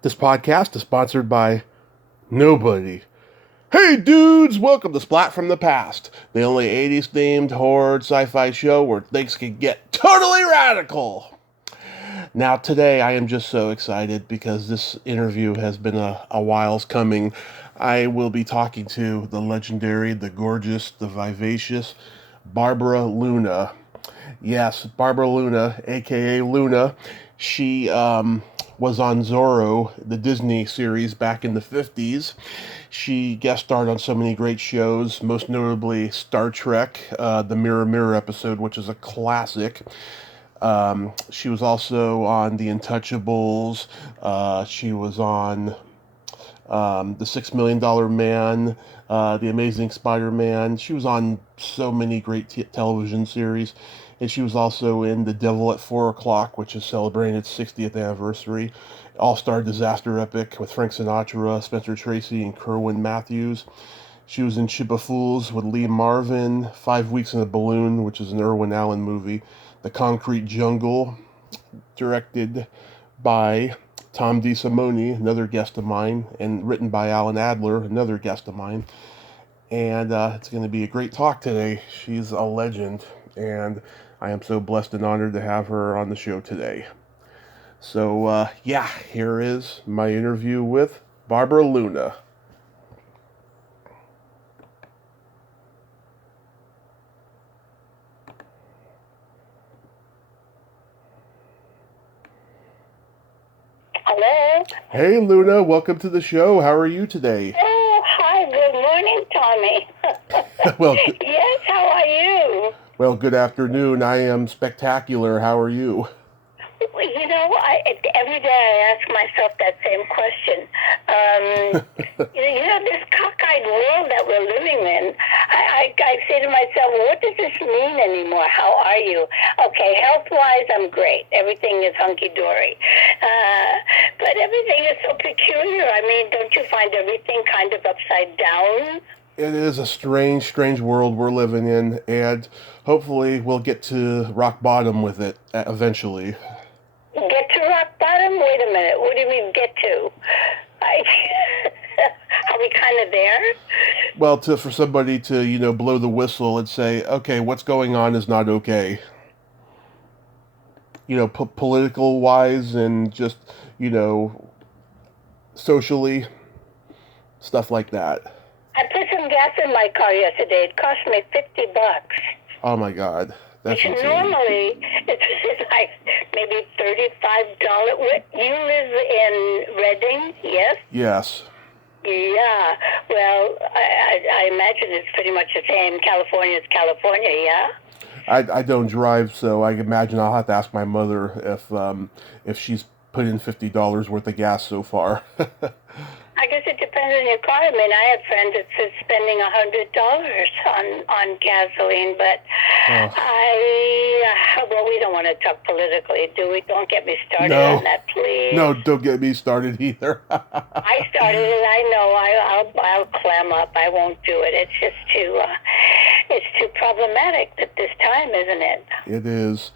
This podcast is sponsored by nobody. Hey dudes, welcome to Splat from the Past, the only 80s themed horror sci-fi show where things can get totally radical. Now today I am just so excited because this interview has been a while's coming. I will be talking to the legendary, the gorgeous, the vivacious BarBara Luna. Yes, BarBara Luna, aka Luna. She was on Zorro, the Disney series back in the 50s. She guest starred on so many great shows, most notably Star Trek, the Mirror Mirror episode, which is a classic. She was also on The Untouchables. She was on The $6 Million Man, The Amazing Spider-Man. She was on so many great television series. And she was also in The Devil at 4 O'Clock, which is celebrating its 60th anniversary. All-star disaster epic with Frank Sinatra, Spencer Tracy, and Kerwin Matthews. She was in Ship of Fools with Lee Marvin, 5 Weeks in a Balloon, which is an Irwin Allen movie. The Concrete Jungle, directed by Tom DeSimone, another guest of mine, and written by Alan Adler, another guest of mine. And it's going to be a great talk today. She's a legend, and I am so blessed and honored to have her on the show today. So, here is my interview with BarBara Luna. Hello? Hey, Luna, welcome to the show. How are you today? Oh, hi. Good morning, Tommy. Well, Yes, how are you? well, good afternoon. I am spectacular. How are you? Every day I ask myself that same question. This cockeyed world that we're living in, I say to myself, what does this mean anymore? How are you? Okay, health-wise, I'm great. Everything is hunky-dory. But everything is so peculiar. I mean, don't you find everything kind of upside down? It is a strange, strange world we're living in, and hopefully we'll get to rock bottom with it eventually. Get to rock bottom? Wait a minute. What do you mean get to? Are we kind of there? Well, for somebody to, blow the whistle and say, okay, what's going on is not okay. Political wise and just, socially, stuff like that. I put some gas in my car yesterday. It cost me $50. Oh my God. That's insane. Normally, it's like maybe $35. You live in Redding, yes? Yes. Yeah. Well, I imagine it's pretty much the same. California is California, yeah? I don't drive, so I imagine I'll have to ask my mother if she's put in $50 worth of gas so far. I guess it depends on your car. I mean, I have friends that's spending $100 on gasoline, but we don't want to talk politically, do we? Don't get me started on that, please. No, don't get me started either. I started it. I know. I'll clam up. I won't do it. It's just too problematic at this time, isn't it? It is.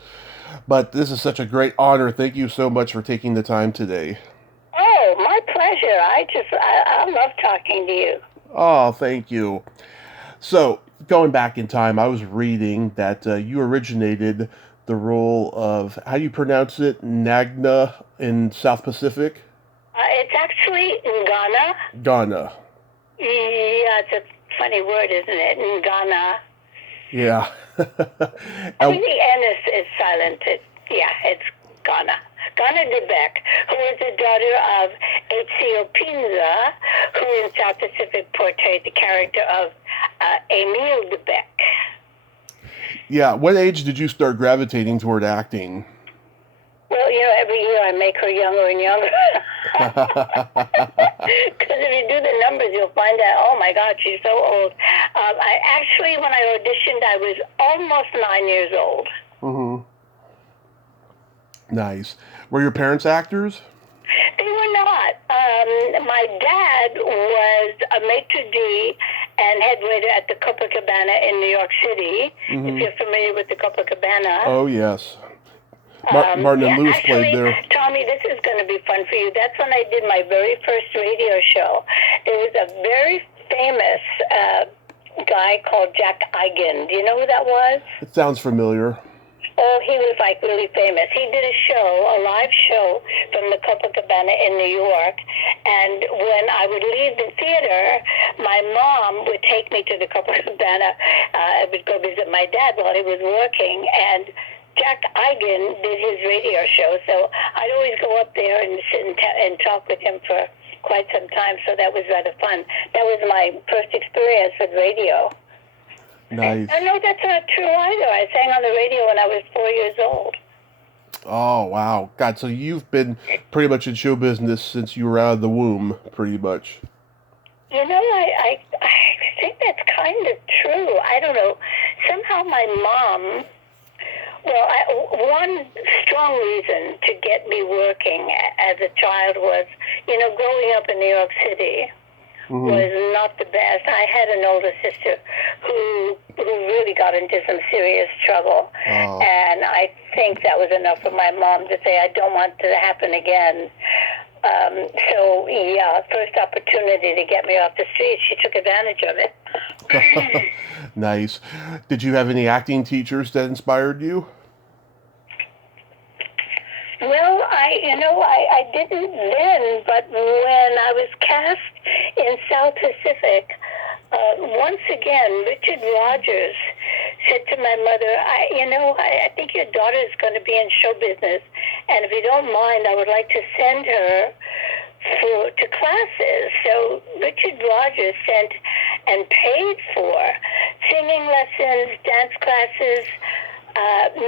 But this is such a great honor. Thank you so much for taking the time today. Oh, my pleasure. I love talking to you. Oh, thank you. So, going back in time, I was reading that you originated the role of, how do you pronounce it, Nagna in South Pacific? It's actually Ngana. Ghana. Yeah, it's a funny word, isn't it? Ngana. Yeah. I think the N is silent. It's Ghana. Ghana Debec, who was the daughter of H.C. Pinza, who in South Pacific portrayed the character of Emile Debec. Yeah, what age did you start gravitating toward acting? Well, every year I make her younger and younger. Because if you do the numbers, you'll find out, oh my God, she's so old. I actually, when I auditioned, I was almost 9 years old. Mm-hmm. Nice. Were your parents actors? They were not. My dad was a maitre d' and head waiter at the Copacabana in New York City. Mm-hmm. If you're familiar with the Copacabana. Oh, yes. Martin and Lewis actually, played there. Tommy, this is going to be fun for you. That's when I did my very first radio show. There was a very famous guy called Jack Eigen. Do you know who that was? It sounds familiar. Oh, he was like really famous. He did a live show from the Copacabana in New York. And when I would leave the theater, my mom would take me to the Copacabana. I would go visit my dad while he was working. And Jack Eigen did his radio show. So I'd always go up there and sit and talk with him for quite some time. So that was rather fun. That was my first experience with radio. Nice. No, that's not true either. I sang on the radio when I was 4 years old. Oh, wow. God, so you've been pretty much in show business since you were out of the womb, pretty much. You know, I think that's kind of true. I don't know. Somehow my mom, one strong reason to get me working as a child was, growing up in New York City. Mm-hmm. Was not the best. I had an older sister who really got into some serious trouble. Oh. And I think that was enough for my mom to say, I don't want it to happen again. First opportunity to get me off the street, she took advantage of it. Nice. Did you have any acting teachers that inspired you? Well, I didn't then, but when I was cast in South Pacific, once again, Richard Rogers said to my mother, I think your daughter is going to be in show business, and if you don't mind, I would like to send her to classes. So Richard Rogers sent and paid for singing lessons, dance classes,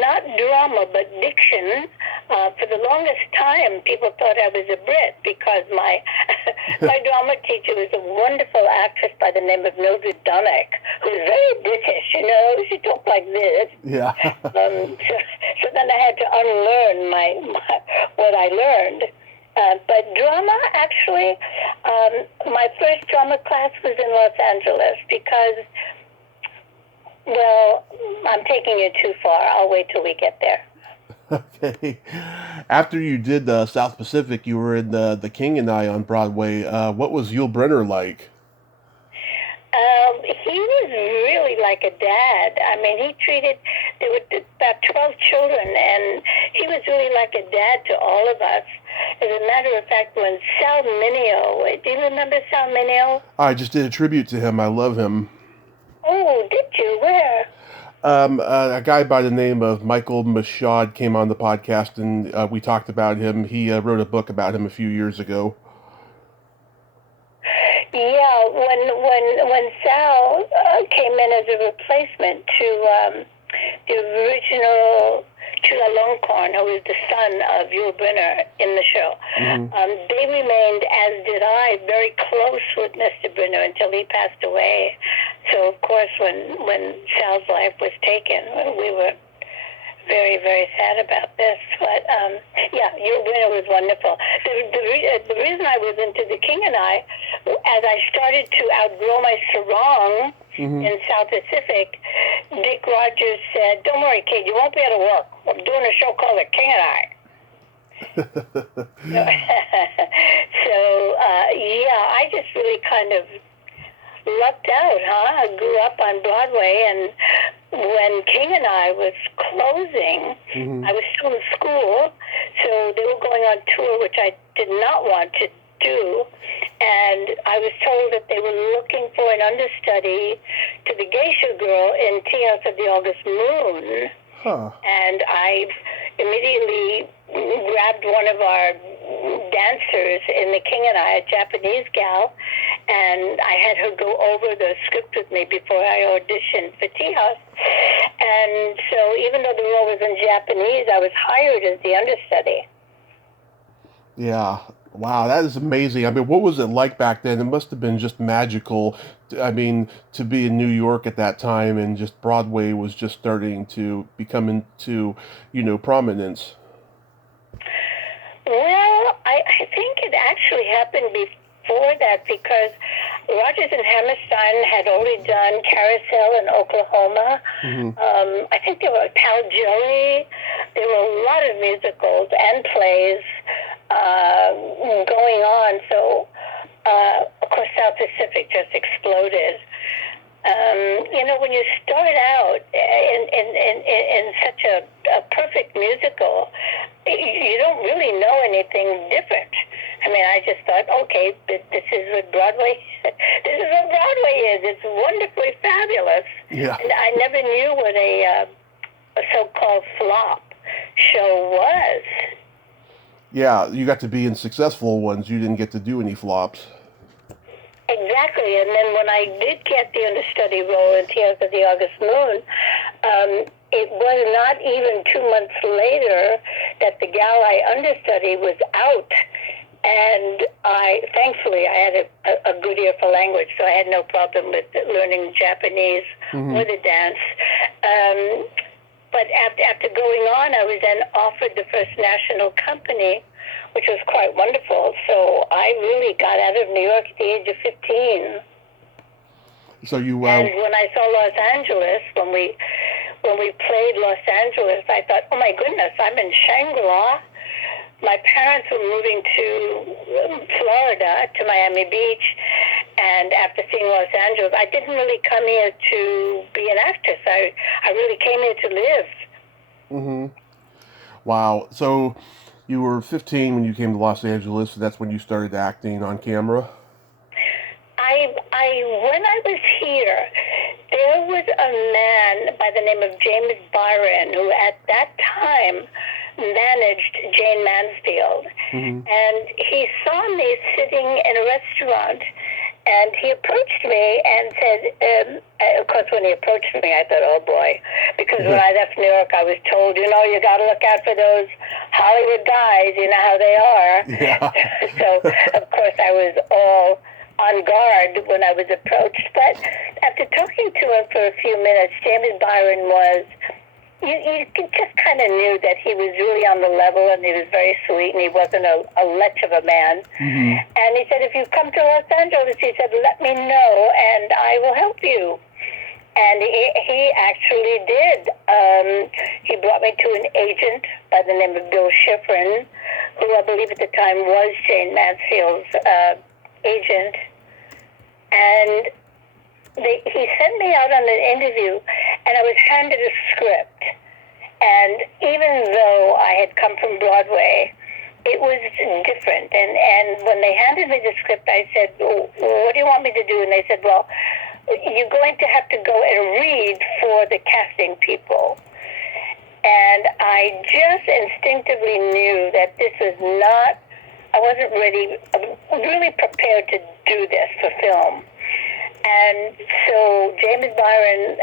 not drama, but diction. For the longest time, people thought I was a Brit because my drama teacher was a wonderful actress by the name of Mildred Dunnock, who's very British, She talked like this. Yeah. So then I had to unlearn what I learned. But drama, actually, my first drama class was in Los Angeles because, I'm taking it too far. I'll wait till we get there. Okay. After you did South Pacific, you were in the King and I on Broadway. What was Yul Brynner like? He was really like a dad. I mean, there were about 12 children, and he was really like a dad to all of us. As a matter of fact, when Sal Mineo, do you remember Sal Mineo? I just did a tribute to him. I love him. Oh, did you? Where? A guy by the name of Michaud came on the podcast, and we talked about him. He wrote a book about him a few years ago. Yeah, when Sal came in as a replacement to the original Chula Longcorn, who was the son of Yul Brynner in the show, they remained, as did I, very close with Mr. Brynner until he passed away. So, of course, when Sal's life was taken, we were very, very sad about this. But, Yul Brynner was wonderful. The reason I was into The King and I, as I started to outgrow my sarong in South Pacific, Dick Rogers said, "Don't worry, kid, you won't be able to work. I'm doing a show called The King and I." I just really kind of lucked out, I grew up on Broadway, and when King and I was closing, I was still in school, so they were going on tour, which I did not want to do, and I was told that they were looking for an understudy to the geisha girl in Tea House of the August Moon. And I immediately grabbed one of our dancers in The King and I, a Japanese gal, and I had her go over the script with me before I auditioned for Tea House. And so even though the role was in Japanese, I was hired as the understudy. Yeah. Wow, that is amazing. I mean, what was it like back then? It must have been just magical. I mean, to be in New York at that time, and just Broadway was just starting to become into, prominence. Well, I think it actually happened before that, because Rodgers and Hammerstein had already done Carousel in Oklahoma. I think there were Pal Joey. there were a lot of musicals and plays going on. So, of course, South Pacific just exploded. When you start out in such a perfect musical, you don't really know anything different. I mean, I just thought, okay, this is what Broadway. This is what Broadway is. It's wonderfully fabulous. Yeah. And I never knew what a so-called flop show was. Yeah, you got to be in successful ones. You didn't get to do any flops. Exactly, and then when I did get the understudy role in Tears of the August Moon, it was not even 2 months later that the gal I understudy was out, and thankfully I had a good ear for language, so I had no problem with learning Japanese or the dance. But after going on, I was then offered the first national company, which was quite wonderful. So I really got out of New York at the age of 15. So you and when I saw Los Angeles, when we played Los Angeles, I thought, oh my goodness, I'm in Shangri-La. My parents were moving to Florida, to Miami Beach, and after seeing Los Angeles, I didn't really come here to be an actress. I really came here to live. Mm-hmm. Wow. So you were 15 when you came to Los Angeles. So that's when you started acting on camera? When I was here, there was a man by the name of James Byron who at that time managed Jane Mansfield. And he saw me sitting in a restaurant, and he approached me and said, of course, when he approached me, I thought, oh boy, because when I left New York, I was told, you got to look out for those Hollywood guys, you know how they are. Yeah. So, of course, I was all on guard when I was approached. But after talking to him for a few minutes, James Byron was, you just kind of knew that he was really on the level, and he was very sweet, and he wasn't a lech of a man. And he said, if you come to Los Angeles, he said, let me know, and I will help you. And he actually did. He brought me to an agent by the name of Bill Schifrin, who I believe at the time was Jane Mansfield's agent. And he sent me out on an interview, and I was handed a script. And even though I had come from Broadway, it was different. And when they handed me the script, I said, what do you want me to do? And they said, well, you're going to have to go and read for the casting people. And I just instinctively knew that this was not, I wasn't really prepared to do this for film. And so James Byron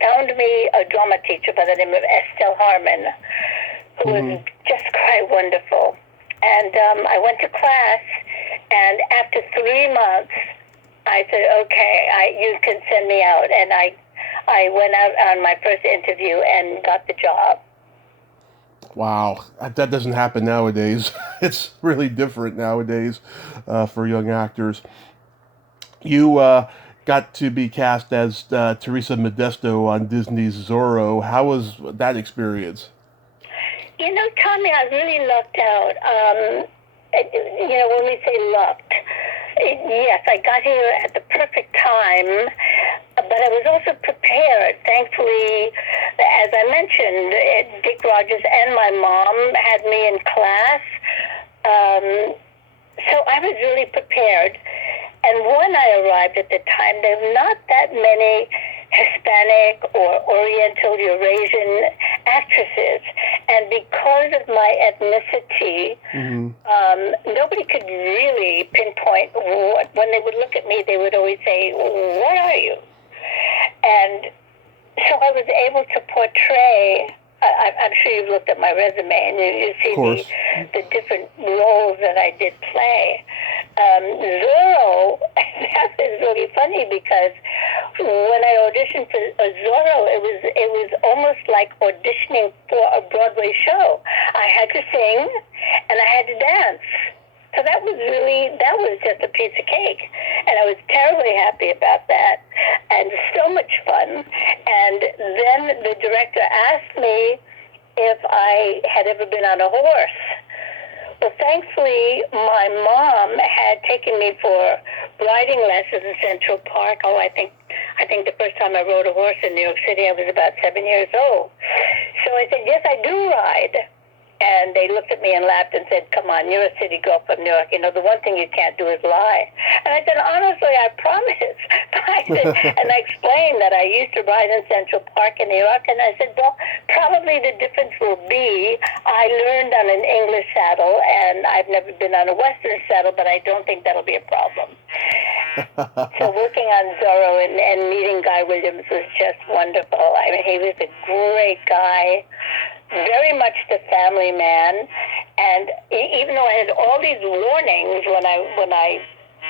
found me a drama teacher by the name of Estelle Harmon, who was just quite wonderful. And I went to class, and after 3 months, I said, okay, you can send me out. And I went out on my first interview and got the job. Wow, that doesn't happen nowadays. It's really different nowadays for young actors. You got to be cast as Teresa Modesto on Disney's Zorro. How was that experience? Tommy, I really lucked out. When we say lucked, yes, I got here at the perfect time, but I was also prepared. Thankfully, as I mentioned, Dick Rogers and my mom had me in class, so I was really prepared. And when I arrived at the time, there were not that many Hispanic or Oriental Eurasian actresses. And because of my ethnicity, nobody could really pinpoint when they would look at me, they would always say, what are you? And so I was able to portray, I'm sure you've looked at my resume and you see the different roles that I did play. Zorro, that was really funny because when I auditioned for Zorro, it was almost like auditioning for a Broadway show. I had to sing and I had to dance. So that was just a piece of cake. And I was terribly happy about that. And so much fun. And then the director asked me if I had ever been on a horse. Well, thankfully, my mom had taken me for riding lessons in Central Park. Oh, I think the first time I rode a horse in New York City, I was about 7 years old. So I said, yes, I do ride. And they looked at me and laughed and said, come on, you're a city girl from New York. You know, the one thing you can't do is lie. And I said, honestly, I promise. And I explained that I used to ride in Central Park in New York. And I said, well, probably the difference will be I learned on an English saddle, and I've never been on a Western saddle, but I don't think that'll be a problem. So working on Zorro and meeting Guy Williams was just wonderful. I mean, he was a great guy. Very much the family man, and even though I had all these warnings when I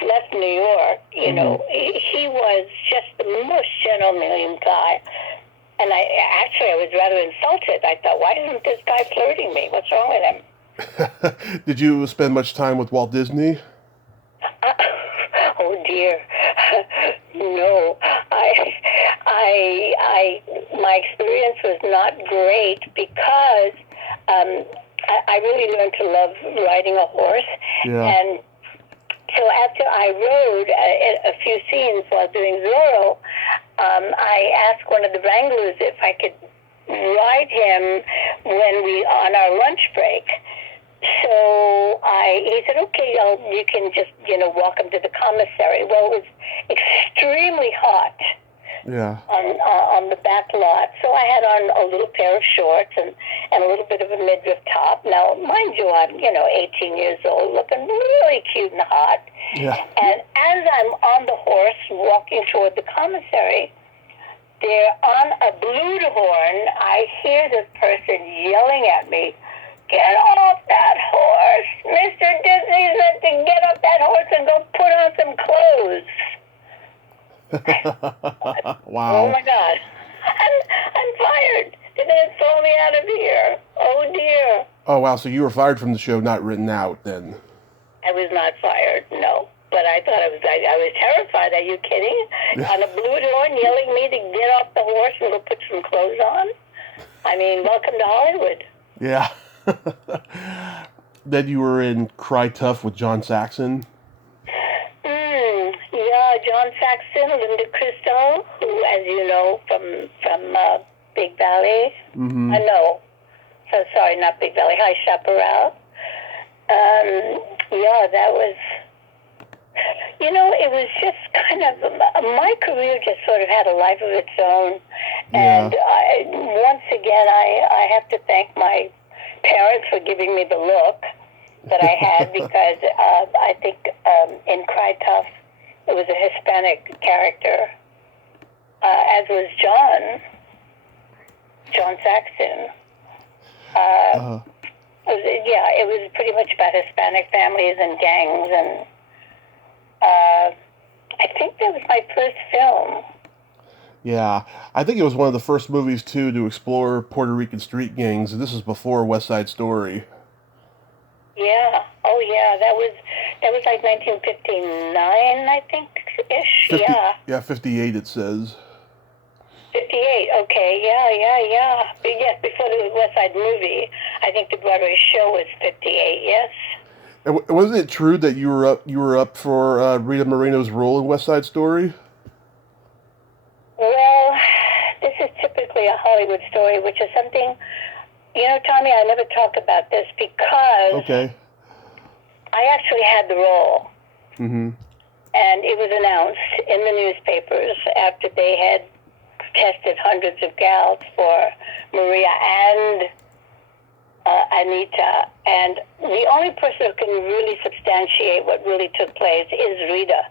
left New York, you know, he was just the most gentleman guy. And I was rather insulted. I thought, why isn't this guy flirting me? What's wrong with him? Did you spend much time with Walt Disney? Oh dear, no. My experience was not great because I really learned to love riding a horse. Yeah. And so after I rode a few scenes while doing Zorro, I asked one of the wranglers if I could ride him on our lunch break. So he said, okay, you can just, walk him to the commissary. Well, it was extremely hot. Yeah. On the back lot. So I had on a little pair of shorts and a little bit of a midriff top. Now, mind you, I'm, 18 years old, looking really cute and hot. Yeah. And as I'm on the horse walking toward the commissary, there on a bluehorn, I hear this person yelling at me, get off that horse. Mr. Disney said to get off that horse and go put on some clothes. Wow. Oh my God. I'm fired. They're going to throw me out of here. Oh dear. Oh wow, so you were fired from the show, not written out then. I was not fired, no. But I thought I was terrified. Are you kidding? On a bluehorn yelling me to get off the horse and go put some clothes on? I mean, welcome to Hollywood. Yeah. Then you were in Cry Tough with John Saxon. Yeah, John Saxon, Linda Cristo, who, as you know, from Big Valley. Mm-hmm. No, so sorry, not Big Valley, High Chaparral. Yeah, that was, it was just kind of, my career just sort of had a life of its own. And once again, I have to thank my parents for giving me the look that I had because I think in Cry Tough, it was a Hispanic character, as was John Saxon. It was pretty much about Hispanic families and gangs, and I think that was my first film. Yeah, I think it was one of the first movies, too, to explore Puerto Rican street gangs, and this is before West Side Story. Yeah. Oh, yeah. That was like 1959, I think, ish. Yeah, 58 it says. 58. Okay. Yeah. But yes, before the West Side movie, I think the Broadway show was 58. Yes. And wasn't it true that you were up for Rita Moreno's role in West Side Story? Well, this is typically a Hollywood story, which is something. Tommy, I never talk about this because I actually had the role. Mm-hmm. And it was announced in the newspapers after they had tested hundreds of gals for Maria and Anita. And the only person who can really substantiate what really took place is Rita.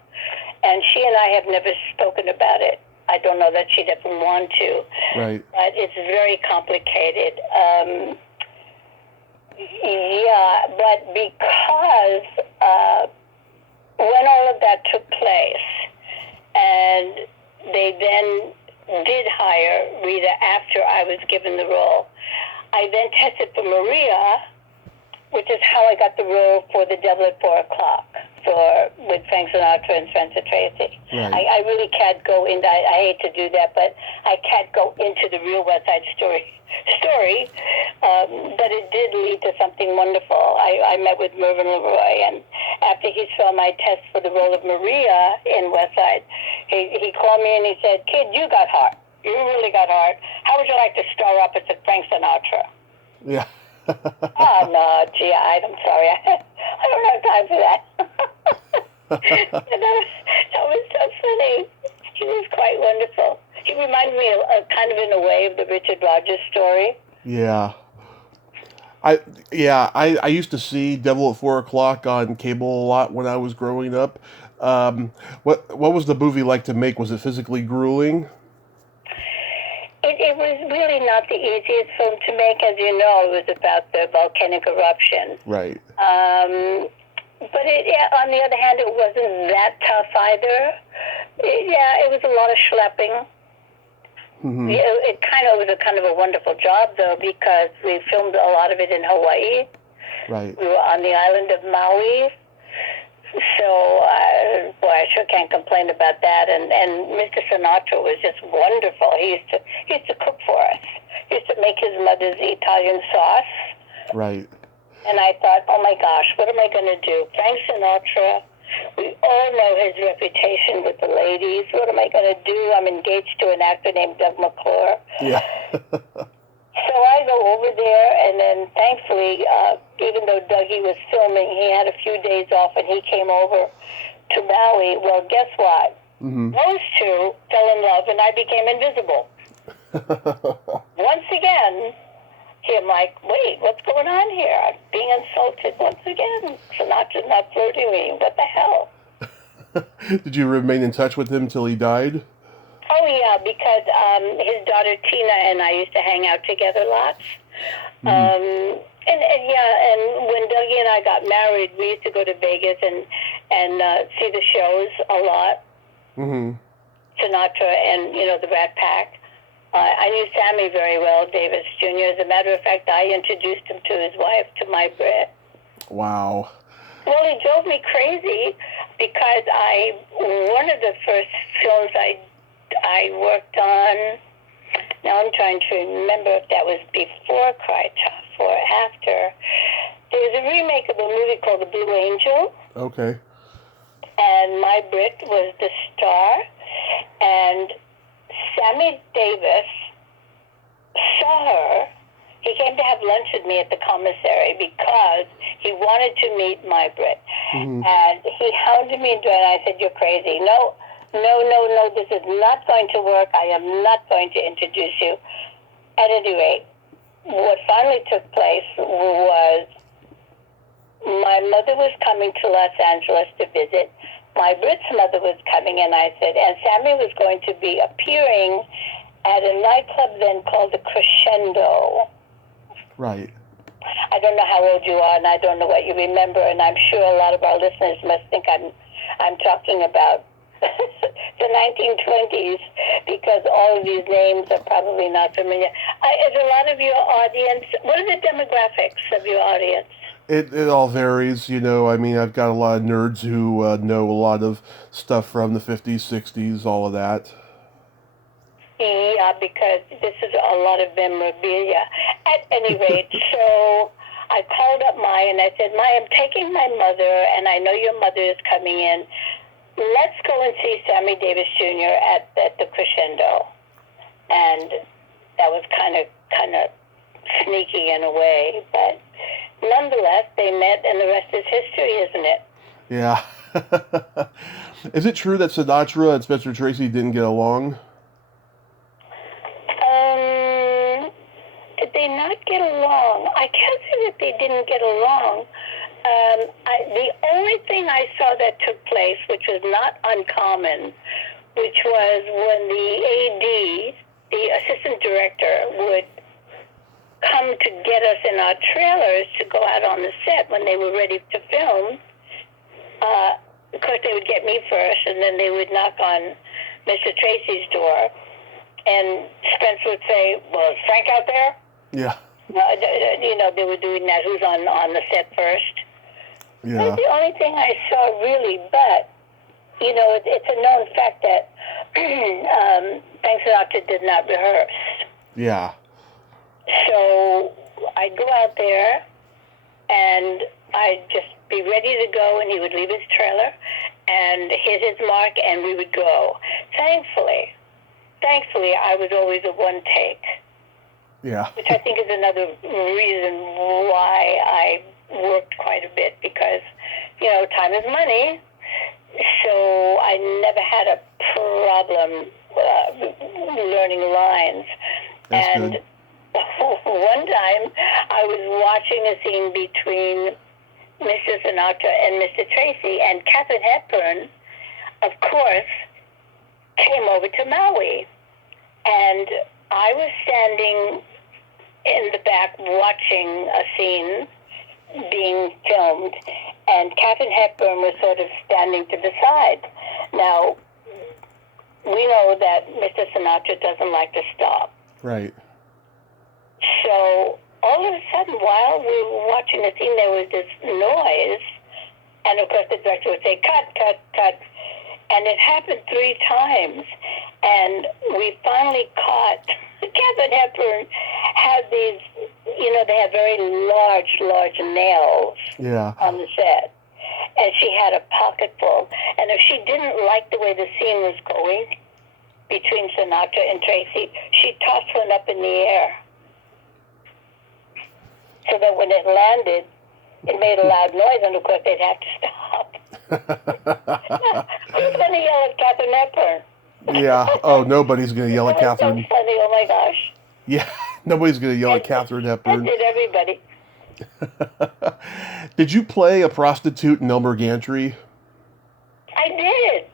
And she and I have never spoken about it. I don't know that she'd ever want to. Right. But it's very complicated. But because when all of that took place, and they then did hire Rita after I was given the role, I then tested for Maria, which is how I got the role for The Devil at 4 O'Clock. So tour with Frank Sinatra and Spencer Tracy. Right. I really can't go into, I hate to do that, but I can't go into the real West Side Story, but it did lead to something wonderful. I met with Mervyn LeRoy, and after he saw my test for the role of Maria in West Side, he called me and he said, "Kid, you got heart. You really got heart. How would you like to star opposite Frank Sinatra?" Yeah. Oh, no, gee, I'm sorry. I don't have time for that. That was so funny. He was quite wonderful. He reminded me of kind of in a way of the Richard Rogers story. Yeah. I used to see Devil at 4 o'clock on cable a lot when I was growing up. What was the movie like to make? Was it physically grueling? It was really not the easiest film to make, as you know. It was about the volcanic eruption. Right. But on the other hand, it wasn't that tough either. It was a lot of schlepping. Mm-hmm. It was a kind of a wonderful job, though, because we filmed a lot of it in Hawaii. Right. We were on the island of Maui. So, I sure can't complain about that. And Mr. Sinatra was just wonderful. He used to cook for us. He used to make his mother's Italian sauce. Right. And I thought, oh my gosh, what am I going to do? Frank Sinatra, we all know his reputation with the ladies. What am I going to do? I'm engaged to an actor named Doug Mcclure. Yeah. So I go over there, and then thankfully, even though Dougie was filming, he had a few days off, and he came over to Maui. Well, guess what? Mm-hmm. Those two fell in love, and I became invisible. Once again, I'm like, wait, what's going on here? I'm being insulted once again. Sinatra's not flirting me. What the hell? Did you remain in touch with him till he died? Oh, yeah, because his daughter Tina and I used to hang out together lots. Mm-hmm. And when Dougie and I got married, we used to go to Vegas and see the shows a lot. Mm-hmm. Sinatra and, the Rat Pack. I knew Sammy very well, Davis Jr. As a matter of fact, I introduced him to his wife, to my Brit. Wow. Well, he drove me crazy because one of the first films I worked on, now I'm trying to remember if that was before Cry Tough or after. There was a remake of a movie called The Blue Angel. Okay. And my Brit was the star. And Sammy Davis saw her. He came to have lunch with me at the commissary because he wanted to meet my Brit. Mm-hmm. And he hounded me into it, and I said, "You're crazy. No, this is not going to work. I am not going to introduce you." At any rate, what finally took place was my mother was coming to Los Angeles to visit. My Brit's mother was coming, and I said, and Sammy was going to be appearing at a nightclub then called the Crescendo. Right. I don't know how old you are, and I don't know what you remember, and I'm sure a lot of our listeners must think I'm talking about the 1920s, because all of these names are probably not familiar. Is a lot of your audience, what are the demographics of your audience? It all varies, I mean, I've got a lot of nerds who know a lot of stuff from the 50s, 60s, all of that. Yeah, because this is a lot of memorabilia. At any rate, so I called up Maya and I said, "Maya, I'm taking my mother, and I know your mother is coming in. Let's go and see Sammy Davis Jr. at the Crescendo." And that was kind of sneaky in a way, but nonetheless, they met, and the rest is history, isn't it? Yeah. Is it true that Sinatra and Spencer Tracy didn't get along? Did they not get along? I can't say that they didn't get along. The only thing I saw that took place, which was not uncommon, which was when the AD, the assistant director, would come to get us in our trailers to go out on the set when they were ready to film. Of course, they would get me first, and then they would knock on Mr. Tracy's door, and Spence would say, "Well, is Frank out there?" Yeah. They were doing that. Who's on the set first? Yeah. That's the only thing I saw really, but, it's a known fact that Frank Sinatra did not rehearse. Yeah. So I'd go out there, and I'd just be ready to go, and he would leave his trailer and hit his mark, and we would go. Thankfully, I was always a one take. Yeah. Which I think is another reason why I worked quite a bit, because, time is money. So I never had a problem learning lines. That's and good. One time I was watching a scene between Mr. Sinatra and Mr. Tracy, and Katharine Hepburn, of course, came over to Maui. And I was standing in the back watching a scene being filmed, and Katharine Hepburn was sort of standing to the side. Now, we know that Mr. Sinatra doesn't like to stop. Right. So all of a sudden, while we were watching the scene, there was this noise, and of course the director would say, cut, cut, cut. And it happened 3 times, and we finally caught Katharine Hepburn had these, they have very large nails on the set. And she had a pocket full. And if she didn't like the way the scene was going between Sinatra and Tracy, she tossed one up in the air, so that when it landed, it made a loud noise, and of course they'd have to stop. Who's going to yell at Katharine Hepburn? Yeah. Oh, nobody's going to yell at Katharine. So funny. Oh my gosh. Yeah. Nobody's going to yell at Katharine Hepburn. That did everybody. Did you play a prostitute in Elmer Gantry? I did.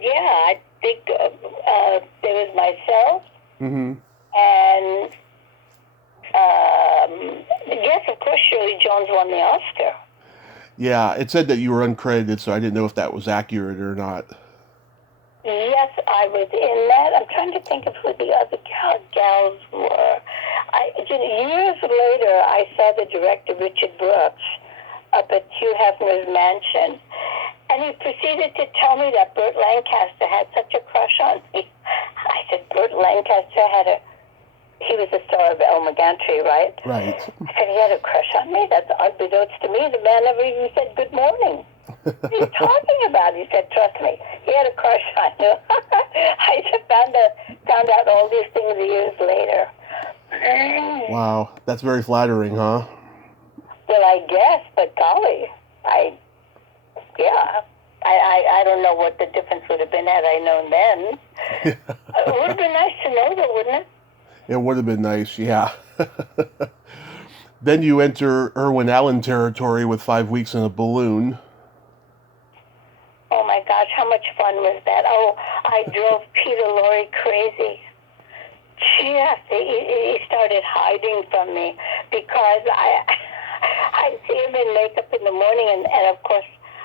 Yeah. I think there was myself. Mm-hmm. And yes, of course, Shirley Jones won the Oscar. Yeah, it said that you were uncredited, so I didn't know if that was accurate or not. Yes, I was in that. I'm trying to think of who the other gals were. Years later, I saw the director, Richard Brooks, up at Hugh Hefner's mansion, and he proceeded to tell me that Burt Lancaster had such a crush on me. I said, Burt Lancaster he was the star of Elmer Gantry, right? Right. I said, he had a crush on me? That's unbeknownst to me. The man never even said good morning. What are you talking about? He said, trust me, he had a crush on you. I just found out all these things years later. Wow, that's very flattering, huh? Well, I guess, but golly, I don't know what the difference would have been had I known then. It would have been nice to know, though, wouldn't it? It would have been nice, yeah. Then you enter Irwin Allen territory with 5 Weeks in a Balloon. Oh my gosh, how much fun was that? Oh, I drove Peter Lorre crazy. Yes, he started hiding from me because I'd see him in makeup in the morning, and of course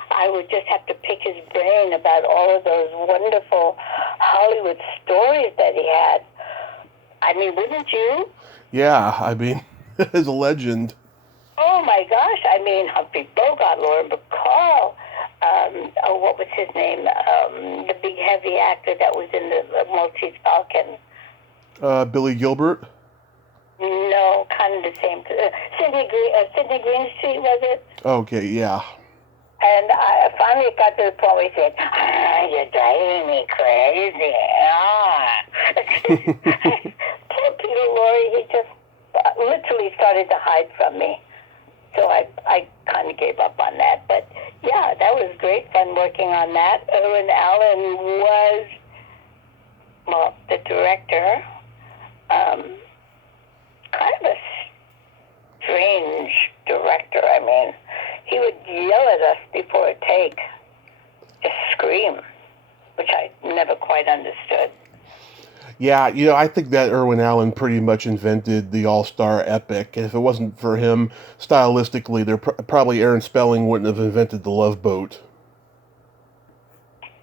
I would just have to pick his brain about all of those wonderful Hollywood stories that he had. I mean, wouldn't you? Yeah, I mean, he's a legend. Oh my gosh, I mean, Humphrey Bogart, Lauren Bacall, what was his name? The big heavy actor that was in the Maltese Falcon. Billy Gilbert? No, kind of the same. Sidney Greenstreet, was it? Okay, yeah. And I finally got to the point where he said, you're driving me crazy. Poor Peter Lorre, he just literally started to hide from me. So I kind of gave up on that. But, yeah, that was great fun working on that. Irwin Allen was, the director. Kind of a strange director. I mean, he would yell at us before a take, just scream, which I never quite understood. Yeah, I think that Irwin Allen pretty much invented the all-star epic. And if it wasn't for him, stylistically, probably Aaron Spelling wouldn't have invented the Love Boat.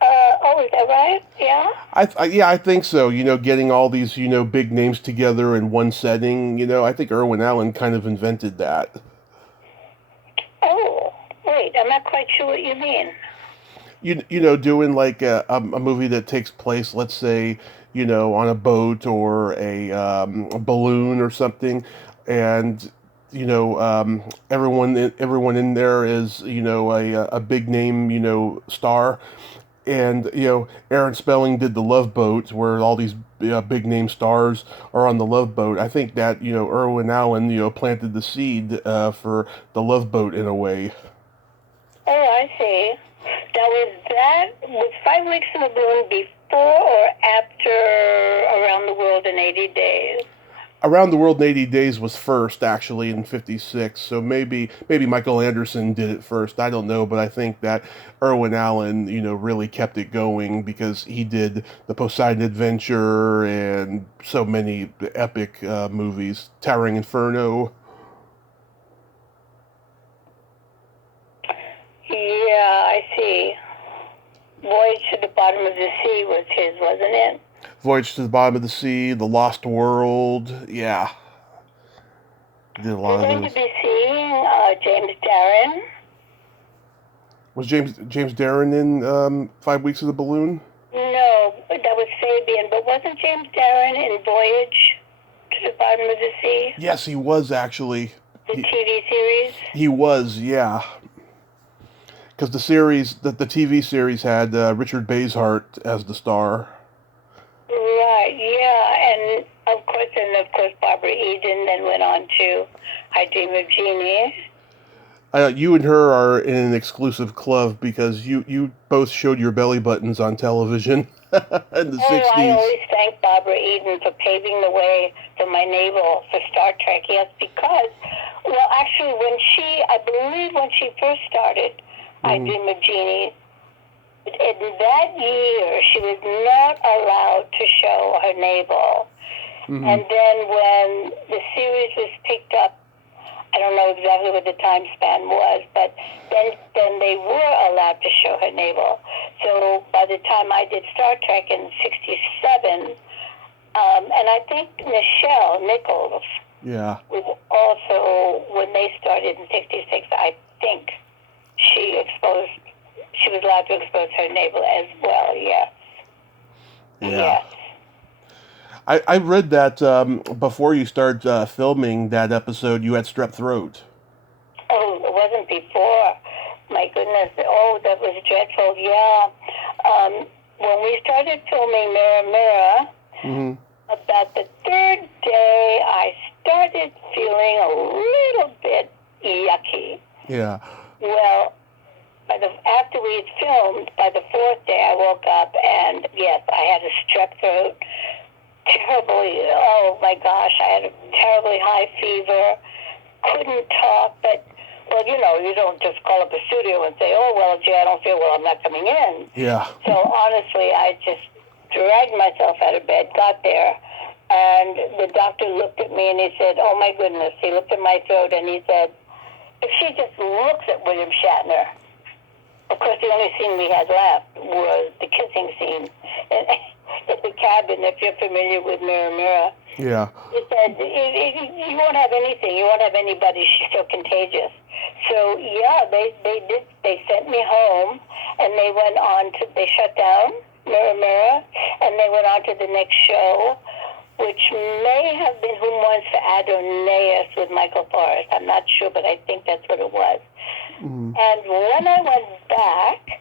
Oh, is that right? Yeah? I think so. Getting all these, big names together in one setting, I think Irwin Allen kind of invented that. Oh, not quite sure what you mean. Doing like a movie that takes place, let's say, on a boat or a balloon or something, and everyone in there is a big name star, and Aaron Spelling did The Love Boat, where all these big name stars are on the Love Boat. I think that Irwin Allen planted the seed for The Love Boat in a way. Oh, I see. Was 5 Weeks in the Balloon before or after Around the World in 80 Days? Around the World in 80 Days was first, actually, in 56. So maybe Michael Anderson did it first. I don't know, but I think that Irwin Allen, really kept it going because he did the Poseidon Adventure and so many epic movies. Towering Inferno. Yeah, I see. Voyage to the Bottom of the Sea was his, wasn't it? Voyage to the Bottom of the Sea, The Lost World, yeah. Did a lot We're of going those. to be seeing James Darren. Was James Darren in 5 Weeks of the Balloon? No, that was Fabian, but wasn't James Darren in Voyage to the Bottom of the Sea? Yes, he was actually. The TV series? He was, yeah. Because the TV series had Richard Basehart as the star. Right, yeah, and of course Barbara Eden then went on to I Dream of Jeannie. You and her are in an exclusive club because you both showed your belly buttons on television in the 60s. I always thank Barbara Eden for paving the way for my navel for Star Trek. Yes, because, well, actually, I believe when she first started I Dream of Jeannie, in that year, she was not allowed to show her navel. Mm-hmm. And then when the series was picked up, I don't know exactly what the time span was, but then they were allowed to show her navel. So by the time I did Star Trek in 67, and I think Nichelle Nichols was also, when they started in 66, I think she was allowed to expose her navel as well, yes. Yeah. Yes. I read that before you start filming that episode, you had strep throat. Oh, it wasn't before. My goodness. Oh, that was dreadful. Yeah. When we started filming Mirror, Mirror, about the third day, I started feeling a little bit yucky. Yeah. Well, after we had filmed, by the fourth day, I woke up and, yes, I had a strep throat. Oh my gosh, I had a terribly high fever, couldn't talk, but, well, you don't just call up a studio and say, oh, well, gee, I don't feel well, I'm not coming in. Yeah. So honestly, I just dragged myself out of bed, got there, and the doctor looked at me and he said, oh my goodness, he looked at my throat and he said, if she just looks at William Shatner. Of course, the only scene we had left was the kissing scene. And at the cabin, if you're familiar with Mirror, Mirror. Yeah. He said, you won't have anything. You won't have anybody. She's so contagious. So, yeah, they did. They sent me home, and they shut down Mirror, Mirror, and they went on to the next show, which may have been Who Wants to Adonais with Michael Forrest. I'm not sure, but I think that's what it was. Mm-hmm. And when I went back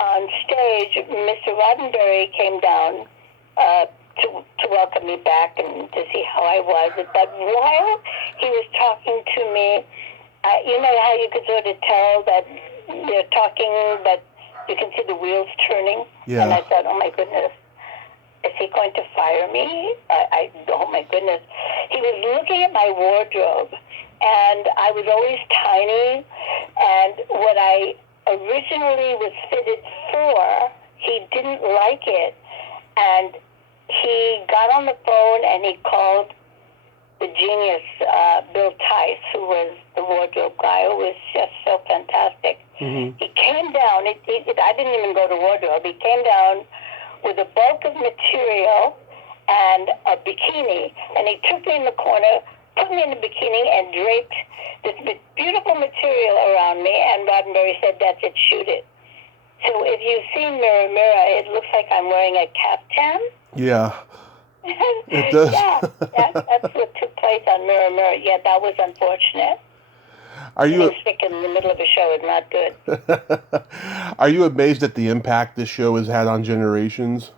on stage, Mr. Roddenberry came down to welcome me back and to see how I was. But while he was talking to me, you know how you could sort of tell that they're talking, but you can see the wheels turning? Yeah. And I thought, oh my goodness, is he going to fire me? Oh my goodness. He was looking at my wardrobe, and I was always tiny, and what I originally was fitted for, he didn't like it, and he got on the phone and he called the genius Bill Tice, who was the wardrobe guy, who was just so fantastic. Mm-hmm. He came down, I didn't even go to wardrobe, he came down with a bulk of material and a bikini, and he took me in the corner, put me in a bikini and draped this beautiful material around me, and Roddenberry said, "That's it, shoot it." So if you've seen Mirror, Mirror, it looks like I'm wearing a caftan. Yeah. It does. Yeah, that's what took place on Mirror, Mirror. Yeah, that was unfortunate. Are you Being sick in the middle of a show is not good. Are you amazed at the impact this show has had on generations?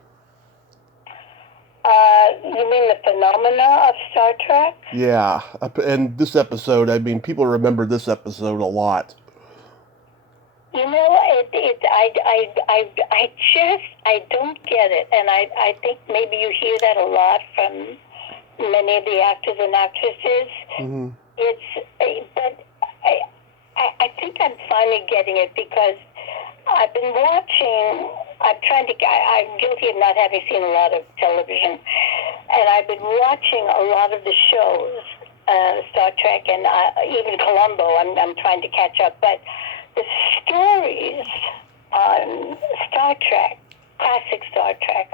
You mean the phenomena of Star Trek? Yeah, and this episode, I mean, people remember this episode a lot. You know, I don't get it, and I think maybe you hear that a lot from many of the actors and actresses. Mm-hmm. But I think I'm finally getting it because I've been watching. I'm guilty of not having seen a lot of television, and I've been watching a lot of the shows, Star Trek, and even Columbo. I'm trying to catch up, but the stories on Star Trek, classic Star Trek,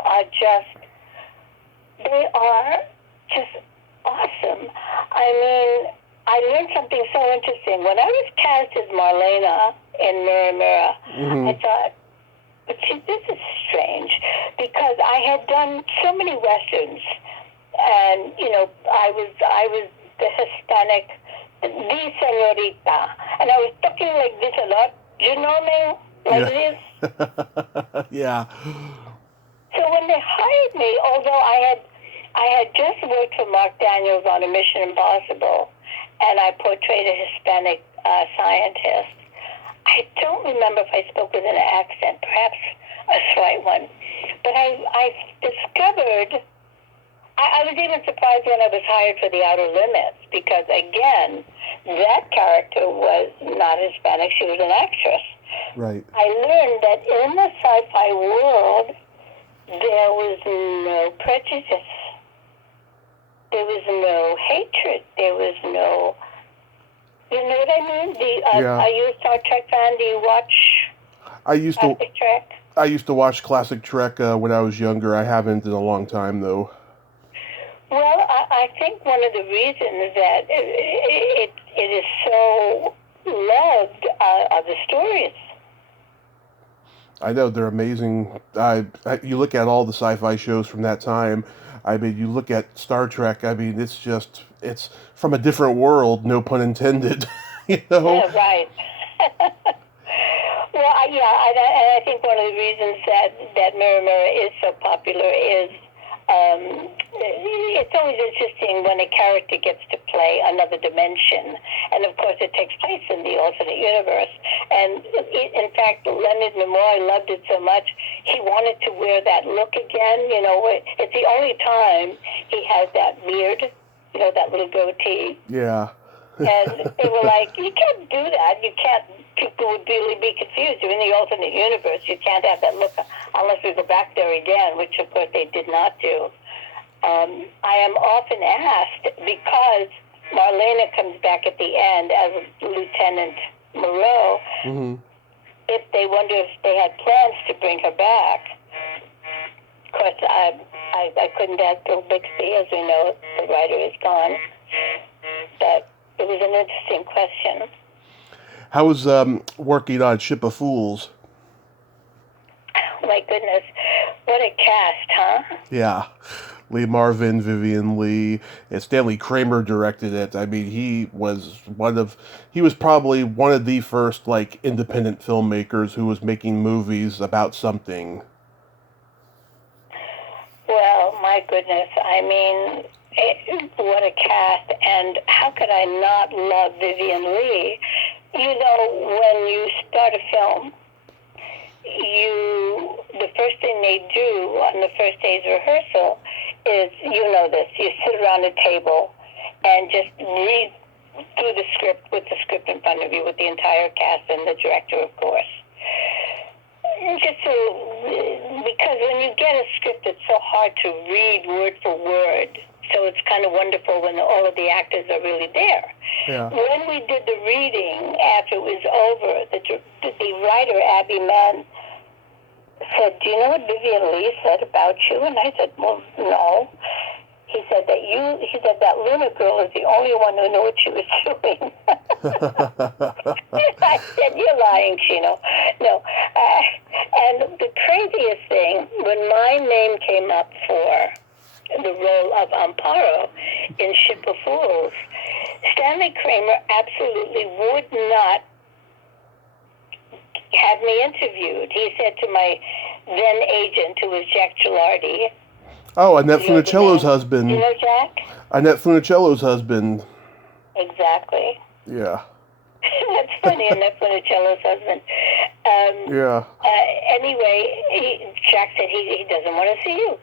they are just awesome. I mean, I learned something so interesting. When I was cast as Marlena in Mirror, Mirror, Mm-hmm. I thought, but see, this is strange, because I had done so many Westerns, and, you know, I was the Hispanic, the señorita, and I was talking like this a lot. Do you know me? Like this? Yeah. So when they hired me, although I had just worked for Mark Daniels on a Mission Impossible, and I portrayed a Hispanic scientist, I don't remember if I spoke with an accent, perhaps a slight one. But I discovered, I was even surprised when I was hired for The Outer Limits, because, again, that character was not Hispanic. She was an actress. Right. I learned that in the sci-fi world, there was no prejudice. There was no hatred. There was no... You know what I mean? Yeah. Are you a Star Trek fan? Do you watch classic Trek? I used to watch classic Trek when I was younger. I haven't in a long time, though. Well, I think one of the reasons that it is so loved are the stories. I know, they're amazing. You look at all the sci-fi shows from that time. I mean, you look at Star Trek. I mean, it's from a different world. No pun intended. You know. Yeah, right. Well, and I think one of the reasons that Mirror, Mirror is so popular is it's always interesting when a character gets to play another dimension. And, of course, it takes place in the alternate universe. And, in fact, Leonard Nimoy loved it so much, he wanted to wear that look again. You know, it's the only time he has that beard, you know, that little goatee. Yeah. And they were like, you can't do that. You can't. People would really be confused. You're in the alternate universe. You can't have that look unless we go back there again, which, of course, they did not do. I am often asked, because Marlena comes back at the end as Lieutenant Moreau, Mm-hmm. if they wonder if they had plans to bring her back. Of course, I couldn't ask Bill Bixby, as we know, the writer is gone. But it was an interesting question. How was working on Ship of Fools? My goodness, what a cast, huh? Yeah. Lee Marvin, Vivian Lee, and Stanley Kramer directed it. I mean, he was probably one of the first, like, independent filmmakers who was making movies about something. Well, my goodness, I mean, what a cast, and how could I not love Vivian Lee? You know, when you start a film, the first thing they do on the first day's rehearsal is, you know this, you sit around a table and just read through the script with the script in front of you with the entire cast and the director, of course. Just so, because when you get a script, it's so hard to read word for word. So it's kind of wonderful when all of the actors are really there. Yeah. When we did the reading, after it was over, the writer, Abby Mann, said, do you know what Vivian Lee said about you? And I said, well, no. He said that Luna girl is the only one who knew what she was doing. I said, you're lying, Chino. No. And the craziest thing, when my name came up for the role of Amparo in Ship of Fools, Stanley Kramer absolutely would not have me interviewed. He said to my then agent, who was Jack Gilardi. Oh, Annette Funicello's husband. You know Jack? Annette Funicello's husband. Exactly. Yeah. That's funny, Annette Funicello's husband. Yeah. Anyway, Jack said he doesn't want to see you.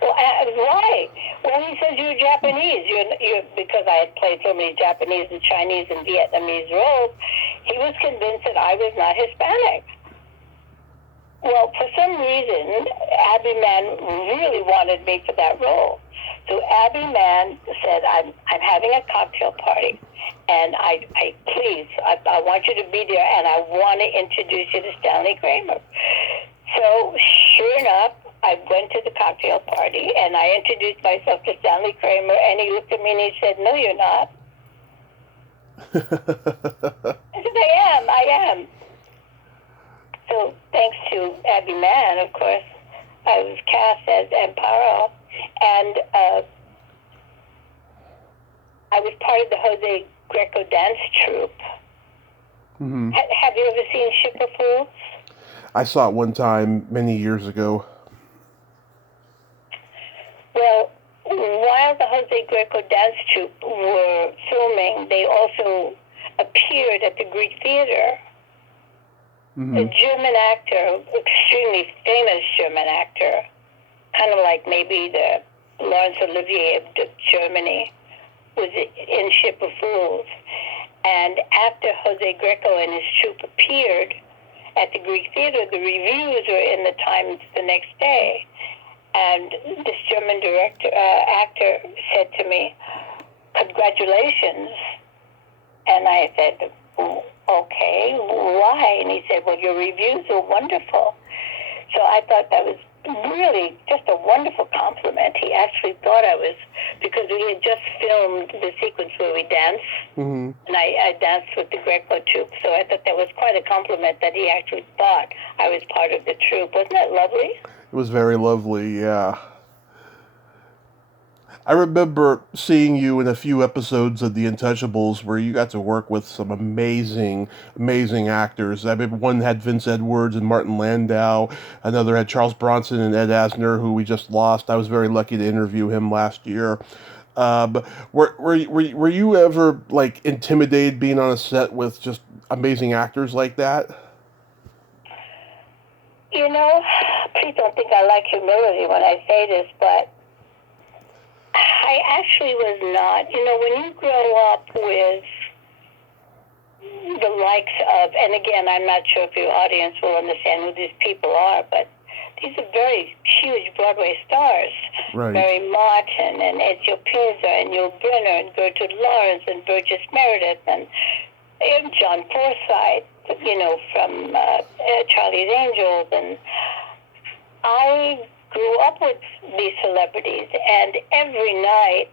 Well, why? Well, he says you're Japanese. You're because I had played so many Japanese and Chinese and Vietnamese roles. He was convinced that I was not Hispanic. Well, for some reason, Abby Mann really wanted me for that role. So Abby Mann said, I'm having a cocktail party, and I want you to be there, and I want to introduce you to Stanley Kramer. So sure enough, I went to the cocktail party, and I introduced myself to Stanley Kramer, and he looked at me and he said, no, you're not. I said, I am. So thanks to Abby Mann, of course, I was cast as Amparo, and I was part of the Jose Greco dance troupe. Mm-hmm. Have you ever seen Ship of Fools? I saw it one time many years ago. Well, while the Jose Greco dance troupe were filming, they also appeared at the Greek Theater. Mm-hmm. A German actor, extremely famous German actor, kind of like maybe the Laurence Olivier of Germany, was in Ship of Fools. And after Jose Greco and his troupe appeared at the Greek Theater, the reviews were in the Times the next day. And this German actor said to me, congratulations. And I said, okay, why? And he said, well, your reviews are wonderful. So I thought that was really just a wonderful compliment. He actually thought I was, because we had just filmed the sequence where we danced, Mm-hmm. and I danced with the Greco troupe, so I thought that was quite a compliment that he actually thought I was part of the troupe. Wasn't that lovely? It was very lovely, yeah. I remember seeing you in a few episodes of The Untouchables where you got to work with some amazing, amazing actors. I remember one had Vince Edwards and Martin Landau. Another had Charles Bronson and Ed Asner, who we just lost. I was very lucky to interview him last year. Were you ever, like, intimidated being on a set with just amazing actors like that? You know, please don't think I like humility when I say this, but I actually was not. You know, when you grow up with the likes of, and again, I'm not sure if your audience will understand who these people are, but these are very huge Broadway stars. Right. Mary Martin and Ezio Pizza and Yul Brynner and Gertrude Lawrence and Burgess Meredith and John Forsythe, you know, from Charlie's Angels. And I grew up with these celebrities, and every night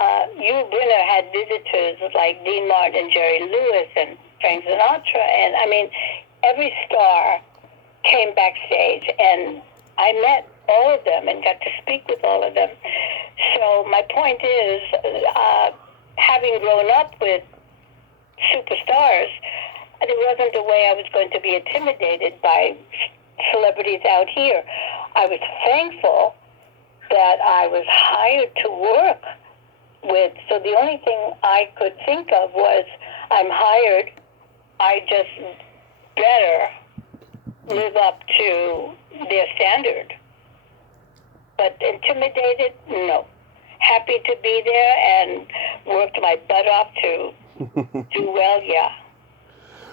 Yul Brynner had visitors like Dean Martin and Jerry Lewis and Frank Sinatra, and I mean, every star came backstage, and I met all of them and got to speak with all of them. So my point is, having grown up with superstars, there wasn't a way I was going to be intimidated by celebrities out here. I was thankful that I was hired to work with, so the only thing I could think of was, I'm hired, I just better live up to their standard. But intimidated, no. Happy to be there and worked my butt off to do well, yeah.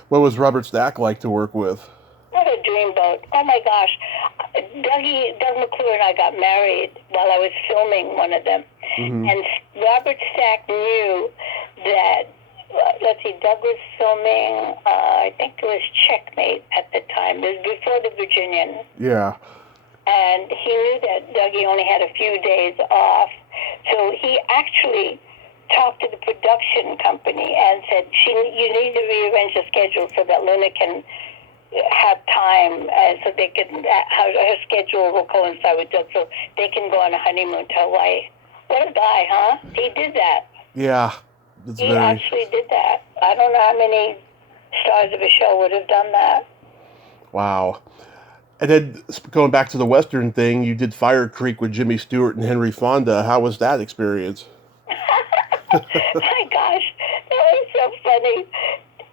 What was Robert Stack like to work with? What a dreamboat. Oh my gosh. Doug Mcclure and I got married while I was filming one of them. Mm-hmm. And Robert Stack knew that, let's see, Doug was filming, I think it was Checkmate at the time. It was before The Virginian. Yeah. And he knew that Dougie only had a few days off. So he actually talked to the production company and said, you need to rearrange the schedule so that Luna can have time, so they can, her schedule will coincide with Doug, so they can go on a honeymoon to Hawaii. What a guy, huh? He did that. Yeah. He actually did that. I don't know how many stars of a show would have done that. Wow. And then going back to the Western thing, you did Fire Creek with Jimmy Stewart and Henry Fonda. How was that experience? My gosh, that was so funny.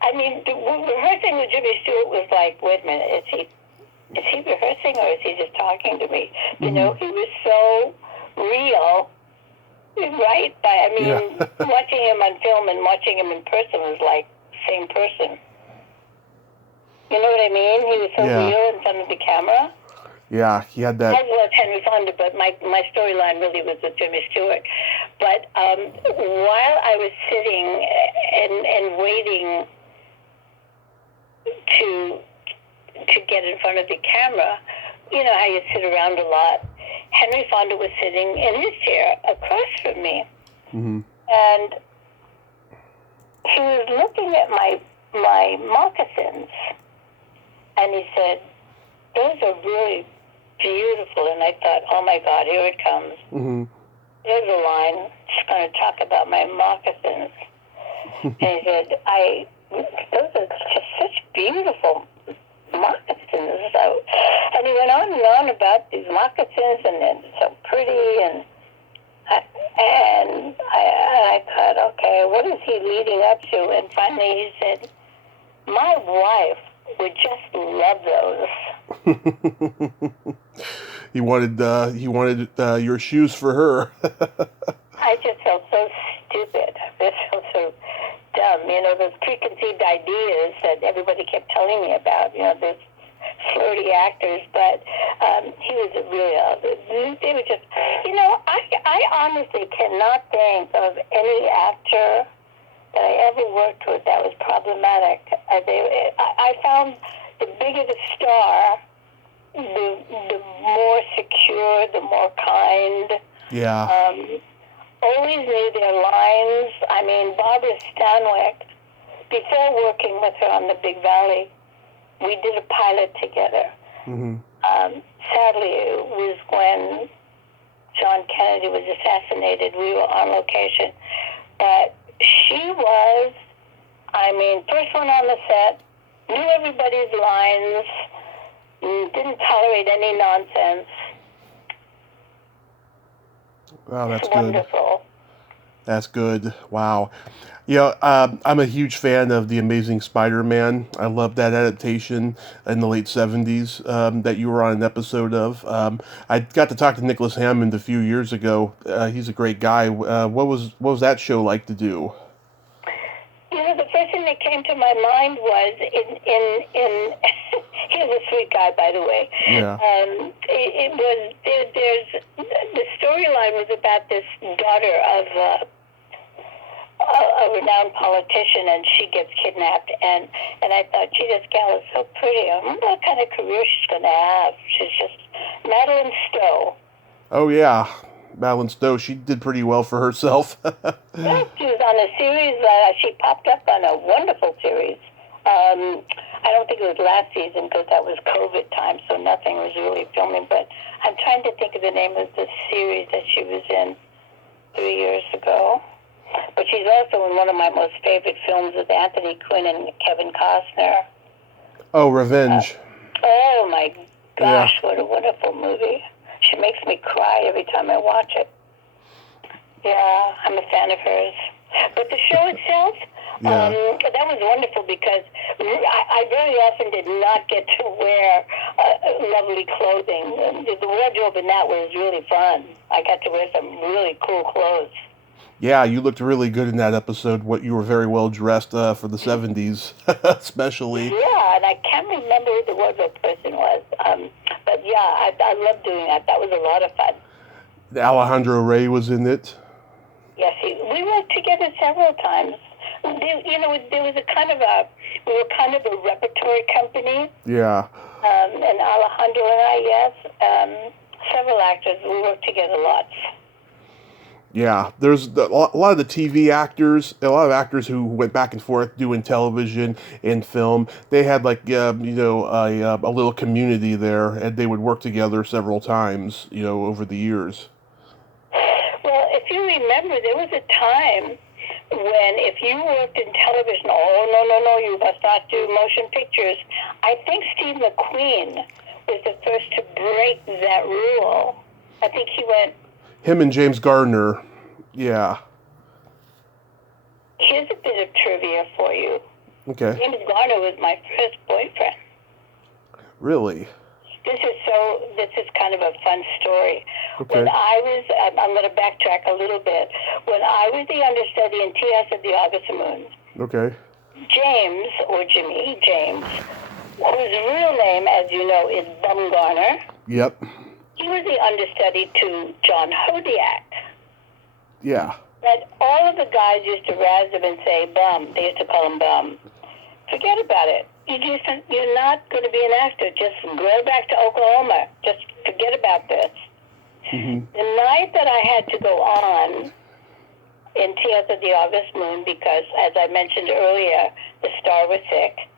I mean, rehearsing with Jimmy Stewart was like, wait a minute, is he rehearsing or is he just talking to me? You know, he was so real, right? But I mean, watching him on film and watching him in person was like same person. You know what I mean? He was so real in front of the camera. Yeah, he had that. As was Henry Fonda, but my storyline really was with Jimmy Stewart. But while I was sitting and waiting to get in front of the camera, you know how you sit around a lot. Henry Fonda was sitting in his chair across from me, and he was looking at my moccasins, and he said, "Those are really beautiful." And I thought, oh my God, here it comes. There's a line. She's going to talk about my moccasins. And he said, those are just such beautiful moccasins. So, and he went on about these moccasins, and they're so pretty, and I thought, okay, what is he leading up to? And finally he said, my wife would just love those. He wanted your shoes for her. I just felt so stupid. I just felt so dumb. You know, those preconceived ideas that everybody kept telling me about. You know, those flirty actors. But he was really. They were just. You know, I honestly cannot think of any actor that I ever worked with that was problematic. I found the bigger the star, the more secure, the more kind. Yeah. Always knew their lines. I mean, Barbara Stanwyck, before working with her on The Big Valley, we did a pilot together. Sadly, it was when John Kennedy was assassinated. We were on location. But she was, I mean, first one on the set, knew everybody's lines, didn't tolerate any nonsense. Wow, that's good. Wonderful. That's good. Wow. Yeah, I'm a huge fan of The Amazing Spider-Man. I love that adaptation in the late 70s that you were on an episode of. I got to talk to Nicholas Hammond a few years ago. He's a great guy. What was that show like to do? You know, the first thing that came to my mind was in he was a sweet guy, by the way. Yeah. There's the storyline was about this daughter of a renowned politician, and she gets kidnapped, and I thought, gee, this gal is so pretty. I wonder what kind of career she's going to have. She's just Madeline Stowe. Oh yeah, Madeline Stowe. She did pretty well for herself. Yeah, she was on a series. She popped up on a wonderful series. I don't think it was last season because that was COVID time, so nothing was really filming. But I'm trying to think of the name of the series that she was in 3 years ago. But she's also in one of my most favorite films with Anthony Quinn and Kevin Costner. Oh, Revenge. Oh my gosh, What a wonderful movie. She makes me cry every time I watch it. Yeah, I'm a fan of hers. But the show itself, that was wonderful because I very often did not get to wear lovely clothing. The wardrobe in that was really fun. I got to wear some really cool clothes. Yeah, you looked really good in that episode. You were very well dressed for the 70s, especially. Yeah, and I can't remember who the wardrobe person was. But yeah, I loved doing that. That was a lot of fun. Alejandro Rey was in it. Yes, we worked together several times. You know, there was we were kind of a repertory company. Yeah. And Alejandro and I, yes, several actors, we worked together lots. Yeah, there's a lot of the TV actors, a lot of actors who went back and forth doing television and film. They had like a little community there, and they would work together several times, over the years. Well, if you remember, there was a time when if you worked in television, oh, no, you must not do motion pictures. I think Steve McQueen was the first to break that rule. I think he went... Him and James Garner, yeah. Here's a bit of trivia for you. Okay. James Garner was my first boyfriend. Really? This is kind of a fun story. Okay. When I'm going to backtrack a little bit. When I was the understudy in T.S. of the August Moon, Okay. James, or Jimmy James, whose real name, as you know, is Bum Garner. Yep. He was the understudy to John Hodiak. Yeah. But all of the guys used to razz him and say, Bum. They used to call him Bum. Forget about it. You're not going to be an actor. Just go back to Oklahoma. Just forget about this. Mm-hmm. The night that I had to go on in Tears of the August Moon, because, as I mentioned earlier, the star was sick,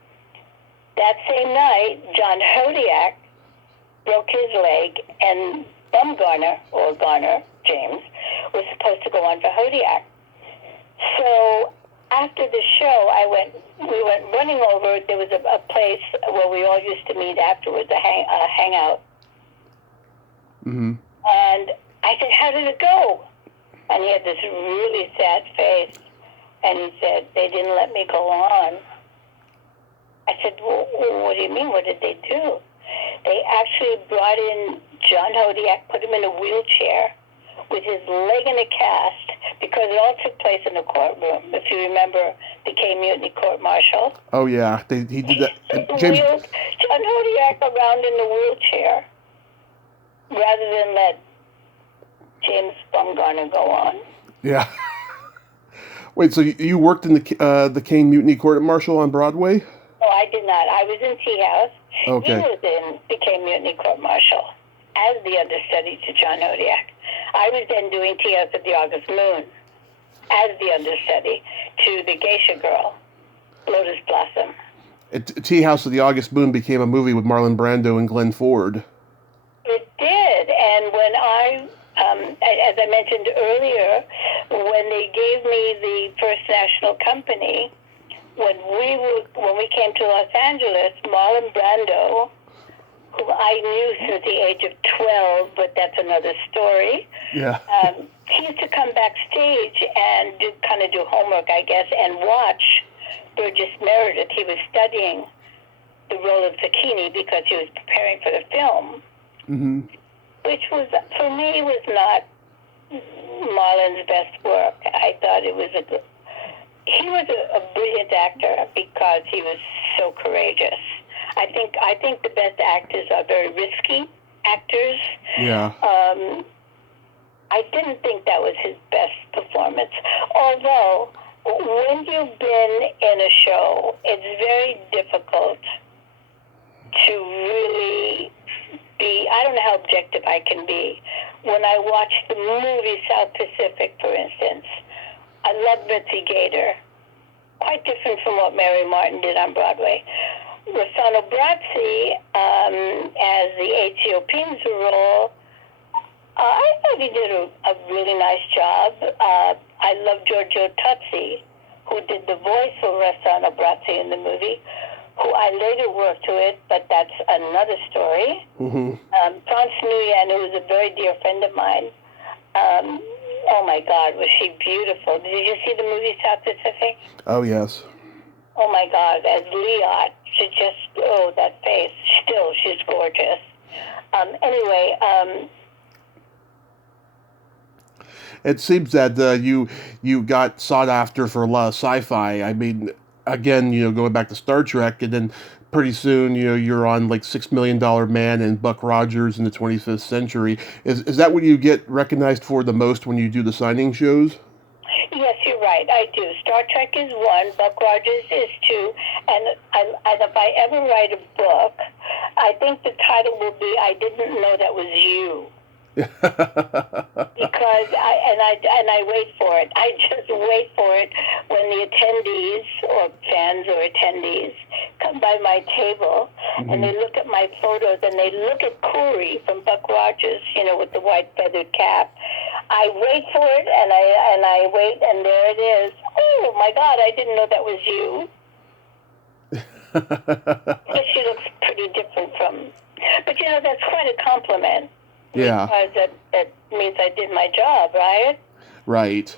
that same night, John Hodiak broke his leg, and Bumgarner, or Garner, James, was supposed to go on for Hodiak. So after the show, we went running over. There was a place where we all used to meet afterwards, a hangout. Mm-hmm. And I said, how did it go? And he had this really sad face. And he said, they didn't let me go on. I said, well, what do you mean? What did they do? They actually brought in John Hodiak, put him in a wheelchair with his leg in a cast, because it all took place in the courtroom. If you remember the K-Mutiny court-martial. Oh, yeah. He did that. James... wheeled John Hodiak around in the wheelchair rather than let James Bumgarner go on. Yeah. Wait, so you worked in the Kane Mutiny Court-Martial on Broadway? No, I did not. I was in Tea House. Okay. He was in the Kane Mutiny Court-Martial as the understudy to John Hodiak. I was then doing Tea House of the August Moon as the understudy to the geisha girl, Lotus Blossom. Tea House of the August Moon became a movie with Marlon Brando and Glenn Ford. It did, and when as I mentioned earlier, when they gave me the first national company, when we came to Los Angeles, Marlon Brando, who I knew since the age of 12, but that's another story. Yeah. He used to come backstage and do homework, I guess, and watch Burgess Meredith. He was studying the role of Zucchini because he was preparing for the film. Mm-hmm. Which was, for me, was not Marlon's best work. I thought it was he was a brilliant actor because he was so courageous. I think the best actors are very risky actors. Yeah. I didn't think that was his best performance. Although, when you've been in a show, it's very difficult to really be, I don't know how objective I can be. When I watch the movie South Pacific, for instance, I love Betsy Gator. Quite different from what Mary Martin did on Broadway. Rossano Brazzi, as the Ethiopian's role, I thought he did a really nice job. I love Giorgio Tozzi, who did the voice for Rossano Brazzi in the movie, who I later worked with, but that's another story. Mm-hmm. Franz Nguyen, who was a very dear friend of mine. Oh my God, was she beautiful. Did you see the movie South Pacific? Oh, yes. Oh my God, as Leot, she just, that face. Still, she's gorgeous. Anyway, it seems that you got sought after for a lot of sci-fi. I mean, again, going back to Star Trek, and then pretty soon, you're on like $6 Million Man and Buck Rogers in the 25th Century. Is that what you get recognized for the most when you do the signing shows? Yes, you're right. I do. Star Trek is one. Buck Rogers is two. And if I ever write a book, I think the title will be "I Didn't Know That Was You." Because I wait for it. I just wait for it when the attendees or fans or attendees come by my table and they look at my photos and they look at Corey from Buck Rogers, with the white feathered cap. I wait for it and I wait and there it is. Oh my God! I didn't know that was you. But she looks pretty different from. But that's quite a compliment. Yeah. Because that means I did my job, right? Right.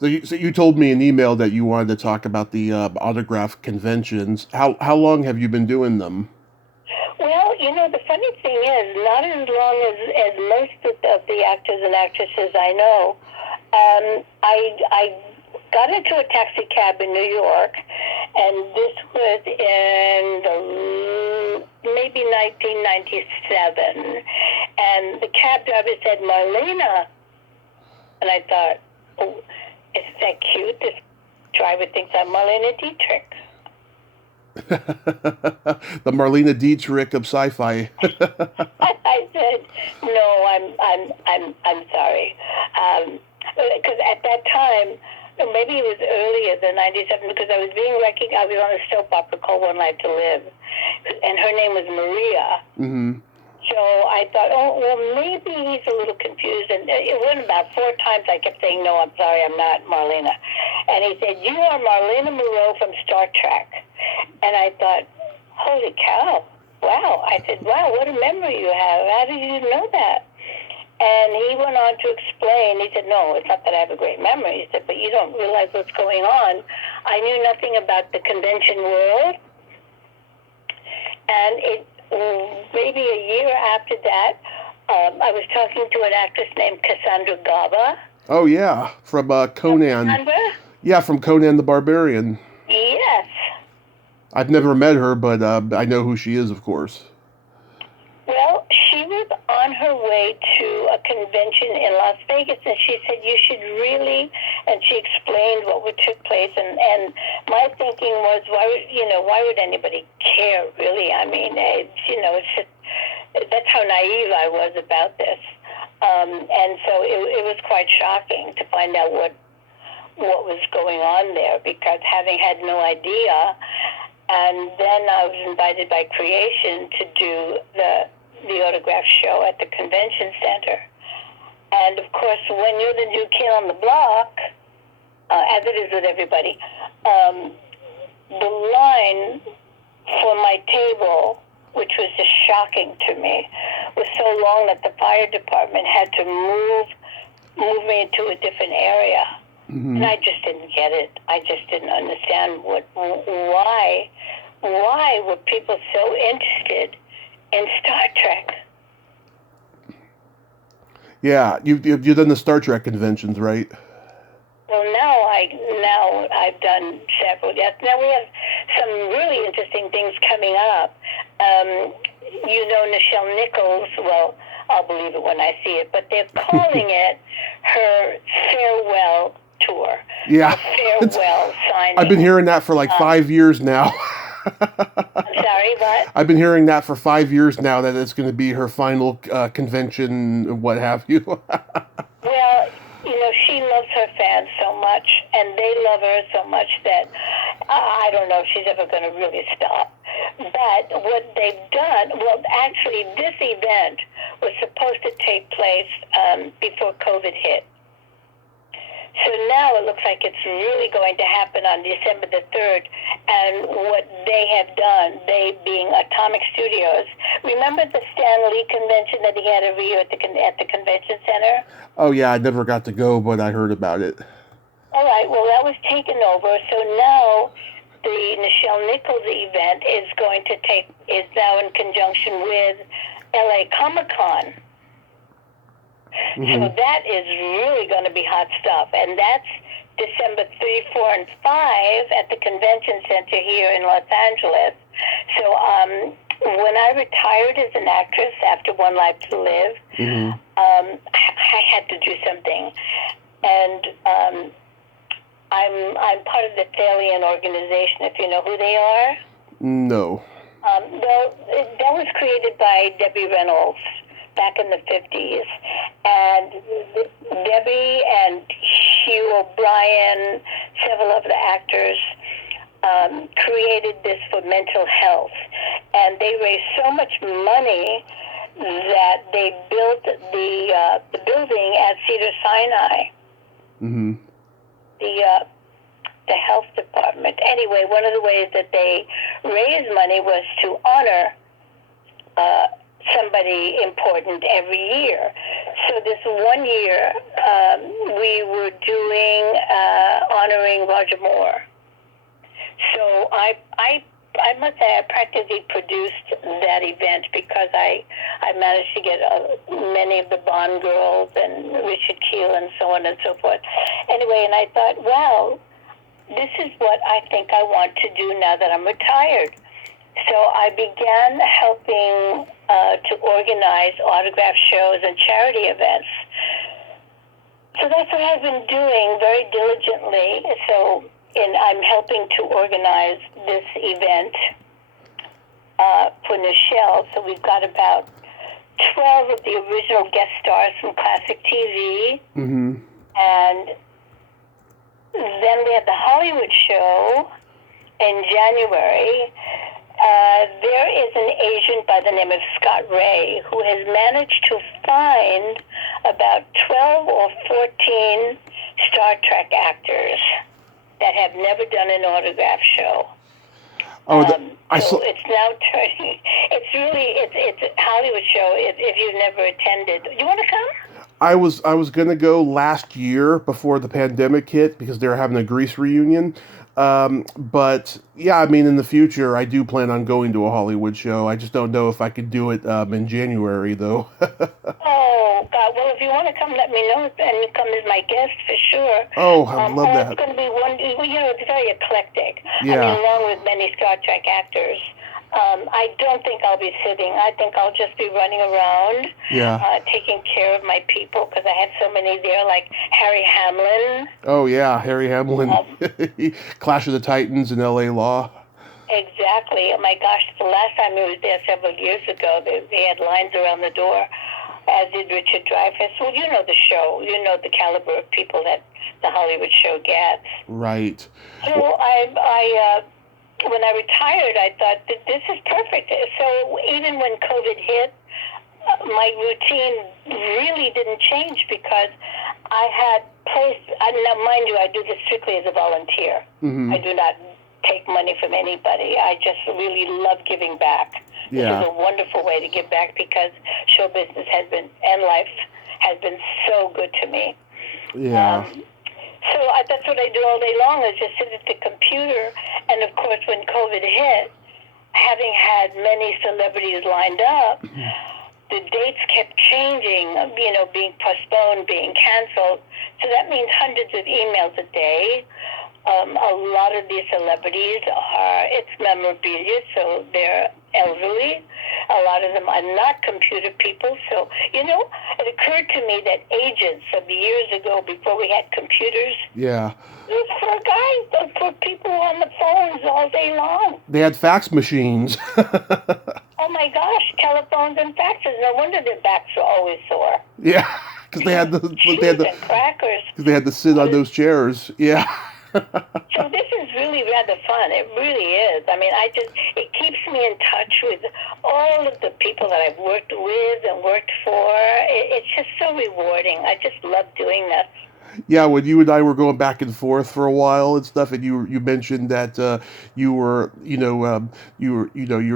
So you told me in email that you wanted to talk about the autograph conventions. How long have you been doing them? Well, the funny thing is, not as long as most of the actors and actresses I know. I got into a taxi cab in New York, and this was in maybe 1997. And the cab driver said, "Marlena," and I thought, "Oh, isn't that cute? This driver thinks I'm Marlena Dietrich." The Marlena Dietrich of sci-fi. I said, "No, I'm sorry," because at that time, maybe it was earlier than '97, because I was being recognized. I was on a soap opera called One Life to Live, and her name was Maria. Mm-hmm. So I thought, oh, well, maybe he's a little confused. And it went about 4 times. I kept saying, "No, I'm sorry, I'm not Marlena." And he said, "You are Marlena Moreau from Star Trek." And I thought, holy cow, wow. I said, "Wow, what a memory you have. How did you know that?" And he went on to explain. He said, "No, it's not that I have a great memory." He said, "But you don't realize what's going on. I knew nothing about the convention world." And maybe a year after that, I was talking to an actress named Cassandra Gaba. Oh, yeah, from Conan. Cassandra? Yeah, from Conan the Barbarian. Yes. I've never met her, but I know who she is, of course. Well, she was on her way to a convention in Las Vegas, and she said, "You should really," and she explained what would took place, and my thinking was, why would anybody care, really? I mean, it's just, that's how naive I was about this. And so it was quite shocking to find out what was going on there, because having had no idea. And then I was invited by Creation to do the autograph show at the convention center. And of course, when you're the new kid on the block, as it is with everybody, the line for my table, which was just shocking to me, was so long that the fire department had to move me into a different area. Mm-hmm. And I just didn't get it. I just didn't understand why were people so interested in Star Trek. Yeah, you've done the Star Trek conventions, right? Well, now I've done several. Yes, now we have some really interesting things coming up. Nichelle Nichols. Well, I'll believe it when I see it, but they're calling it her farewell tour. Yeah, farewell signing. I've been hearing that for like 5 years now. I'm sorry, what? I've been hearing that for 5 years now, that it's going to be her final convention, what have you. Well, she loves her fans so much, and they love her so much that I don't know if she's ever going to really stop. But what they've done, well, actually, this event was supposed to take place before COVID hit. So now it looks like it's really going to happen on December the 3rd. And what they have done, they being Atomic Studios, remember the Stan Lee convention that he had every year at the convention center? Oh, yeah, I never got to go, but I heard about it. All right, well, that was taken over. So now the Nichelle Nichols event is now in conjunction with LA Comic-Con. Mm-hmm. So that is really going to be hot stuff. And that's December 3, 4, and 5 at the Convention Center here in Los Angeles. So when I retired as an actress after One Life to Live, mm-hmm. I had to do something. And I'm part of the Thalian organization, if you know who they are. No. Well, that was created by Debbie Reynolds back in the 50s. And Debbie and Hugh O'Brien, several of the actors, created this for mental health. And they raised so much money that they built the building at Cedars-Sinai. Mm-hmm. The health department. Anyway, one of the ways that they raised money was to honor somebody important every year. So this one year, we were doing honoring Roger Moore. So I must say I practically produced that event because I managed to get many of the Bond girls and Richard Keel and so on and so forth. Anyway, and I thought, well, this is what I think I want to do now that I'm retired. So I began helping to organize autograph shows and charity events. So that's what I've been doing very diligently. So I'm helping to organize this event for Nichelle. So we've got about 12 of the original guest stars from classic TV. Mm-hmm. And then we have the Hollywood show in January. There is an agent by the name of Scott Ray who has managed to find about 12 or 14 Star Trek actors that have never done an autograph show. So it's now turning. It's a Hollywood show. If you've never attended, you want to come? I was gonna go last year before the pandemic hit because they were having a Grease reunion. But yeah, I mean, in the future, I do plan on going to a Hollywood show. I just don't know if I could do it in January, though. Oh, God. Well, if you want to come, let me know, and come as my guest for sure. Oh, I love that. It's going to be it's very eclectic. Yeah. I mean, along with many Star Trek actors. I don't think I'll be sitting. I think I'll just be running around, taking care of my people, because I have so many there, like Harry Hamlin. Oh, yeah, Harry Hamlin. Clash of the Titans and L.A. Law. Exactly. Oh, my gosh, the last time I was there several years ago, they had lines around the door, as did Richard Dreyfuss. Well, you know the show. You know the caliber of people that the Hollywood show gets. Right. So when I retired, I thought that this is perfect. So even when COVID hit, my routine really didn't change because I had placed, now mind you, I do this strictly as a volunteer. Mm-hmm. I do not take money from anybody. I just really love giving back. Yeah. This is a wonderful way to give back because show business has been, and life has been so good to me. Yeah. So that's what I do all day long is just sit at the computer. And, of course, when COVID hit, having had many celebrities lined up, the dates kept changing, being postponed, being canceled. So that means hundreds of emails a day. A lot of these celebrities it's memorabilia, so they're elderly. A lot of them are not computer people. So, it occurred to me that agents of years ago, before we had computers, those poor guys, those poor people on the phones all day long. They had fax machines. Oh, my gosh, telephones and faxes. No wonder their backs were always sore. Yeah, because they had and crackers. Because they had to sit on those chairs. Yeah. So this is really rather fun. It really is. I mean, it keeps me in touch with all of the people that I've worked with and worked for. It's just so rewarding. I just love doing this. Yeah, when you and I were going back and forth for a while and stuff, and you mentioned that you were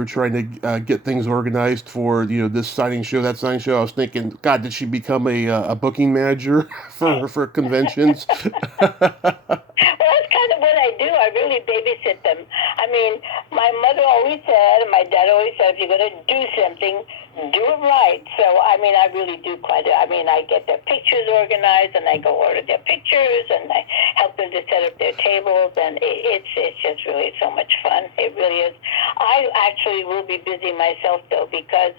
trying to get things organized for this signing show, that signing show. I was thinking, God, did she become a booking manager for conventions? Well, that's kind of what I do. I really babysit them. I mean, my mother always said, and my dad always said, if you're going to do something, do it right. So, I mean, I really do I get their pictures organized, and I go order their pictures, and I help them to set up their tables, and it's just really so much fun. It really is. I actually will be busy myself, though, because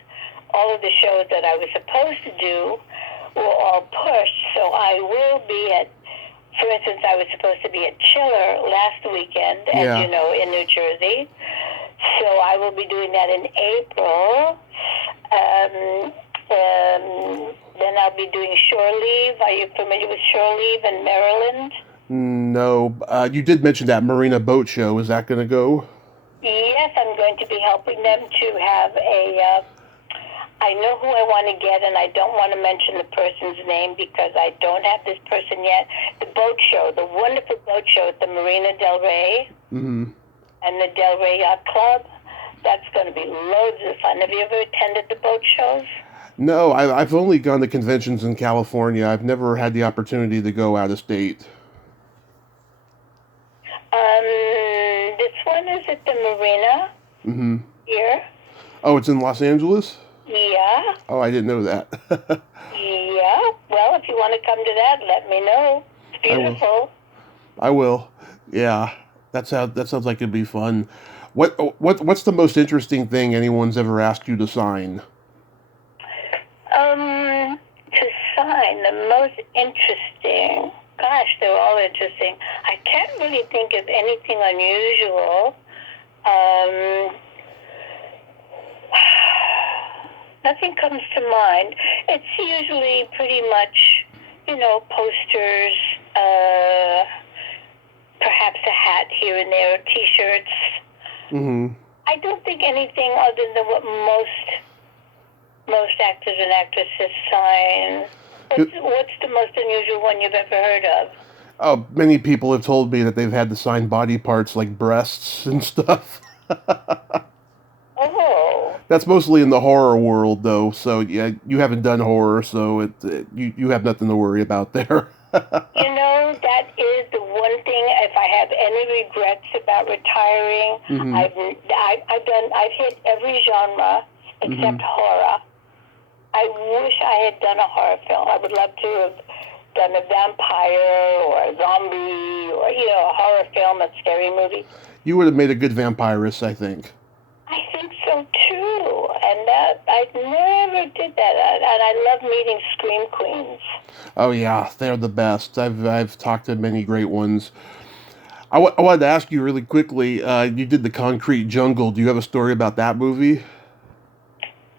all of the shows that I was supposed to do were all pushed. So I will be for instance, I was supposed to be at Chiller last weekend, as you know, in New Jersey. So I will be doing that in April. I'll be doing Shore Leave. Are you familiar with Shore Leave in Maryland? No, you did mention that Marina Boat Show. Is that going to go? Yes, I'm going to be helping them to have I know who I want to get, and I don't want to mention the person's name because I don't have this person yet. The boat show, the wonderful boat show at the Marina Del Rey Mm-hmm. and the Del Rey Yacht Club. That's going to be loads of fun. Have you ever attended the boat shows? No, I've only gone to conventions in California. I've never had the opportunity to go out of state. This one is at the Marina Mm-hmm. here. Oh, it's in Los Angeles? Yeah. Oh, I didn't know that. Yeah. Well, if you want to come to that, let me know. It's beautiful. I will. Yeah. That sounds like it'd be fun. What's the most interesting thing anyone's ever asked you to sign? To sign, the most interesting. Gosh, they're all interesting. I can't really think of anything unusual. Nothing comes to mind. It's usually pretty much, posters, perhaps a hat here and there, T-shirts. Mm-hmm. I don't think anything other than what most actors and actresses sign. What's the most unusual one you've ever heard of? Oh, many people have told me that they've had to sign body parts like breasts and stuff. Oh. That's mostly in the horror world, though. So yeah, you haven't done horror, so you have nothing to worry about there. That is the one thing. If I have any regrets about retiring, Mm-hmm. I've hit every genre except horror. I wish I had done a horror film. I would love to have done a vampire or a zombie or a horror film, a scary movie. You would have made a good vampirist, I think. I think so too, and I never did that. And I love meeting scream queens. Oh yeah, they're the best. I've talked to many great ones. I wanted to ask you really quickly. You did the Concrete Jungle. Do you have a story about that movie?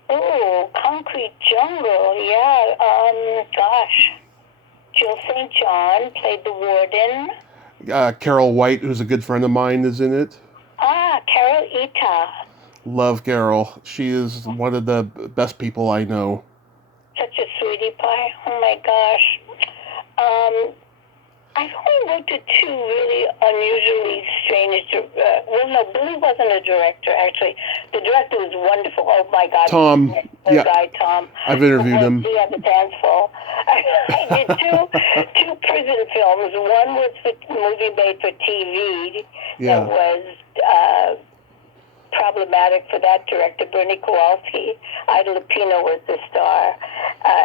Oh, Concrete Jungle, yeah. Gosh, Jill St. John played the warden. Carol White, who's a good friend of mine, is in it. Carol Ita. Love Carol. She is one of the best people I know. Such a sweetie pie. Oh my gosh. I've only worked with two really unusually strange. No, Billy wasn't a director. Actually, the director was wonderful. Oh my God. Tom. The guy Tom. I've interviewed him. He had the hands full. I did two prison films. One was a movie made for TV that was problematic for that director, Bernie Kowalski. Ida Lupino was the star.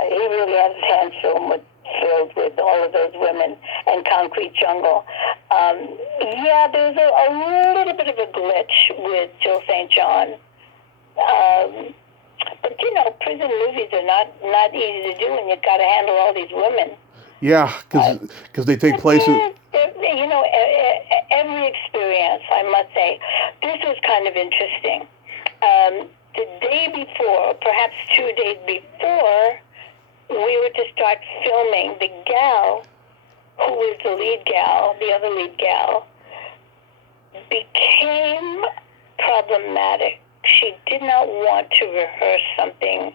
He really had his hands filled with all of those women, and Concrete Jungle. There's a little bit of a glitch with Jill St. John. But prison movies are not easy to do, and you've got to handle all these women. Yeah, because they take place in... Every experience, I must say. This was kind of interesting. The day before, perhaps 2 days before, we were to start filming. The gal, who was the lead gal, the other lead gal, became problematic. She did not want to rehearse something.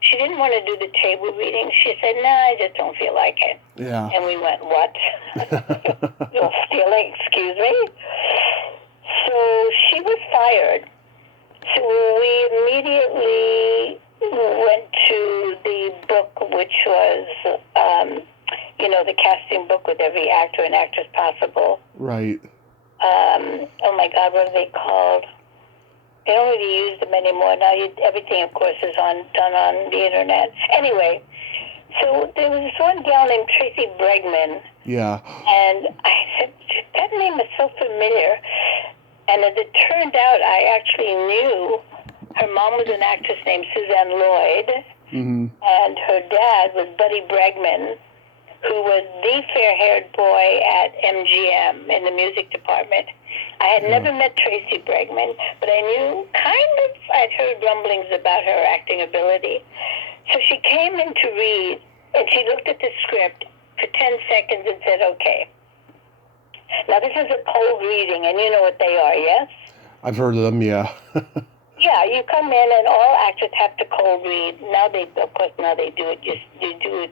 She didn't want to do the table reading. She said, "No, I just don't feel like it." Yeah. And we went, "What? You're stealing? Excuse me?" So she was fired. So we immediately went to the book, which was, the casting book with every actor and actress possible. Right. Oh my God, what are they called? They don't really use them anymore. Now everything, of course, is done on the internet. Anyway, so there was this one gal named Tracy Bregman. Yeah. And I said, that name is so familiar. And as it turned out, I actually knew her mom was an actress named Suzanne Lloyd. Mm-hmm. And her dad was Buddy Bregman, who was the fair-haired boy at MGM in the music department. I had never met Tracy Bregman, but I knew I'd heard rumblings about her acting ability. So she came in to read, And she looked at the script for 10 seconds and said, okay. Now, this is a cold reading, and you know what they are, yes? I've heard of them, yeah. Yeah, you come in and all actors have to cold read. Now they do it. You do it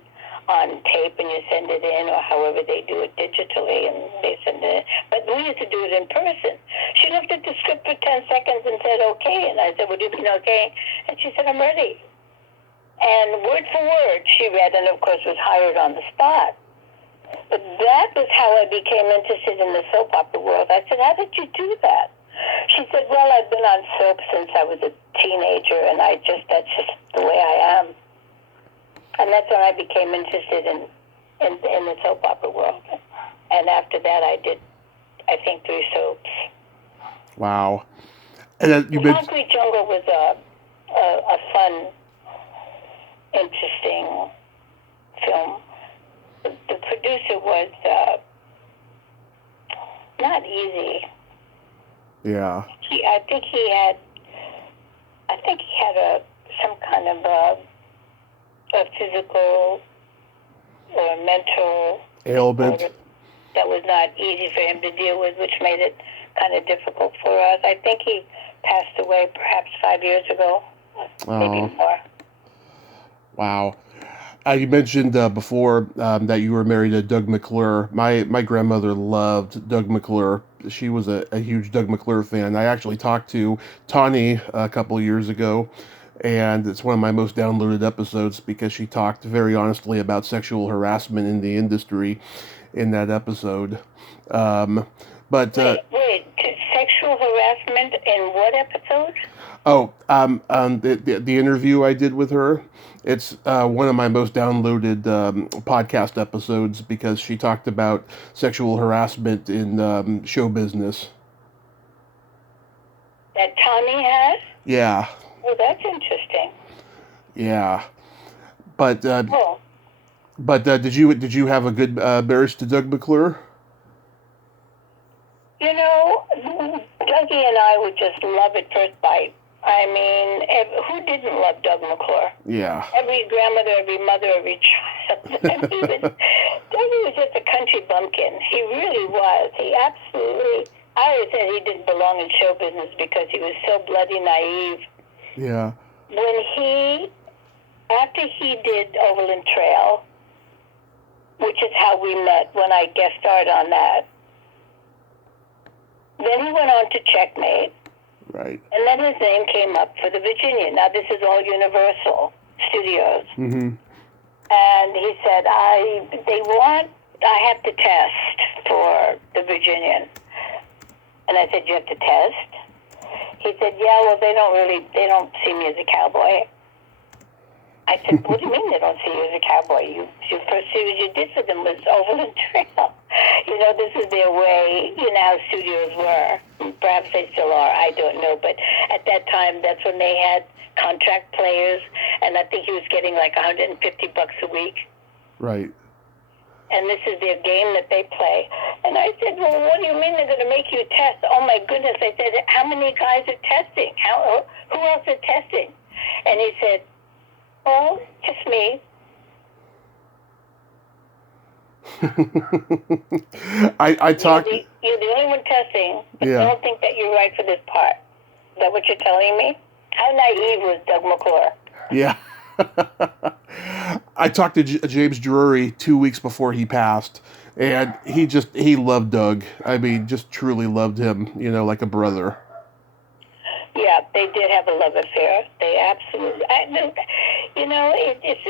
on tape and you send it in, or however they do it digitally, and they send it in. But we used to do it in person. She looked at the script for 10 seconds and said, okay. And I said, what do you mean, okay? And she said, I'm ready. And word for word, she read, and of course was hired on the spot. But that was how I became interested in the soap opera world. I said, how did you do that? She said, well, I've been on soap since I was a teenager, and that's just the way I am. And that's when I became interested in the soap opera world. And after that, I did, I think, 3 soaps. Wow. And then The Concrete Jungle was a fun, interesting film. The producer was not easy. Yeah. I think he had some kind of a physical or mental ailment that was not easy for him to deal with, which made it kind of difficult for us. I think he passed away perhaps 5 years ago, maybe more. Wow. You mentioned before that you were married to Doug Mcclure. My grandmother loved Doug Mcclure. She was a huge Doug Mcclure fan. I actually talked to Tawny a couple of years ago, and it's one of my most downloaded episodes because she talked very honestly about sexual harassment in the industry in that episode. Wait, sexual harassment in what episode? The interview I did with her. It's one of my most downloaded podcast episodes because she talked about sexual harassment in show business. That Tommy has? Yeah. Well, that's interesting. Yeah, but did you have a good marriage to Doug Mcclure? You know, Dougie and I would just love at first bite. I mean, who didn't love Doug Mcclure? Yeah. Every grandmother, every mother, every child. Dougie was just a country bumpkin. He really was. He absolutely. I always said he didn't belong in show business because he was so bloody naive. Yeah. After he did Overland Trail, which is how we met when I guest starred on that. Then he went on to Checkmate. Right. And then his name came up for the Virginia. Now, this is all Universal Studios. Mm-hmm. And he said, I have to test for the Virginian. And I said, you have to test? He said, yeah, well, they don't see me as a cowboy. I said, what do you mean they don't see you as a cowboy? Your first series you did for them was Overland Trail. You know, this is their way. You know how studios were. Perhaps they still are. I don't know. But at that time, that's when they had contract players. And I think he was getting like $150 a week. Right. And this is their game that they play. And I said, well, what do you mean they're going to make you test? Oh, my goodness. I said, how many guys are testing? Who else is testing? And he said, oh, just me. I talked. You're the only one testing, but Yeah. I don't think that you're right for this part. Is that what you're telling me? How naive was Doug Mcclure? Yeah. I talked to James Drury 2 weeks before he passed, and he loved Doug. I mean, just truly loved him, like a brother. Yeah, they did have a love affair. They absolutely. It's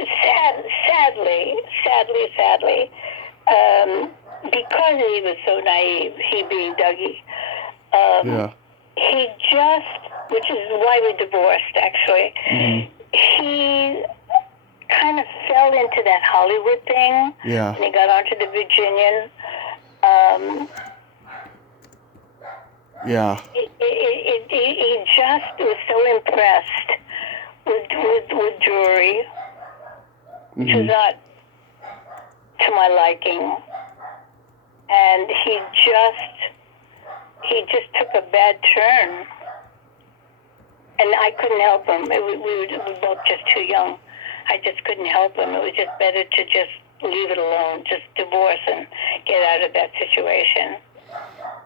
sadly, because he was so naive, he being Dougie, Yeah. he just, which is why we divorced, actually, he kind of fell into that Hollywood thing, Yeah. and he got onto the Virginian. Yeah. He just was so impressed with Drury, which was not to my liking, and he just took a bad turn, and I couldn't help him. We were both just too young. I just couldn't help him. It was just better to just leave it alone, just divorce and get out of that situation.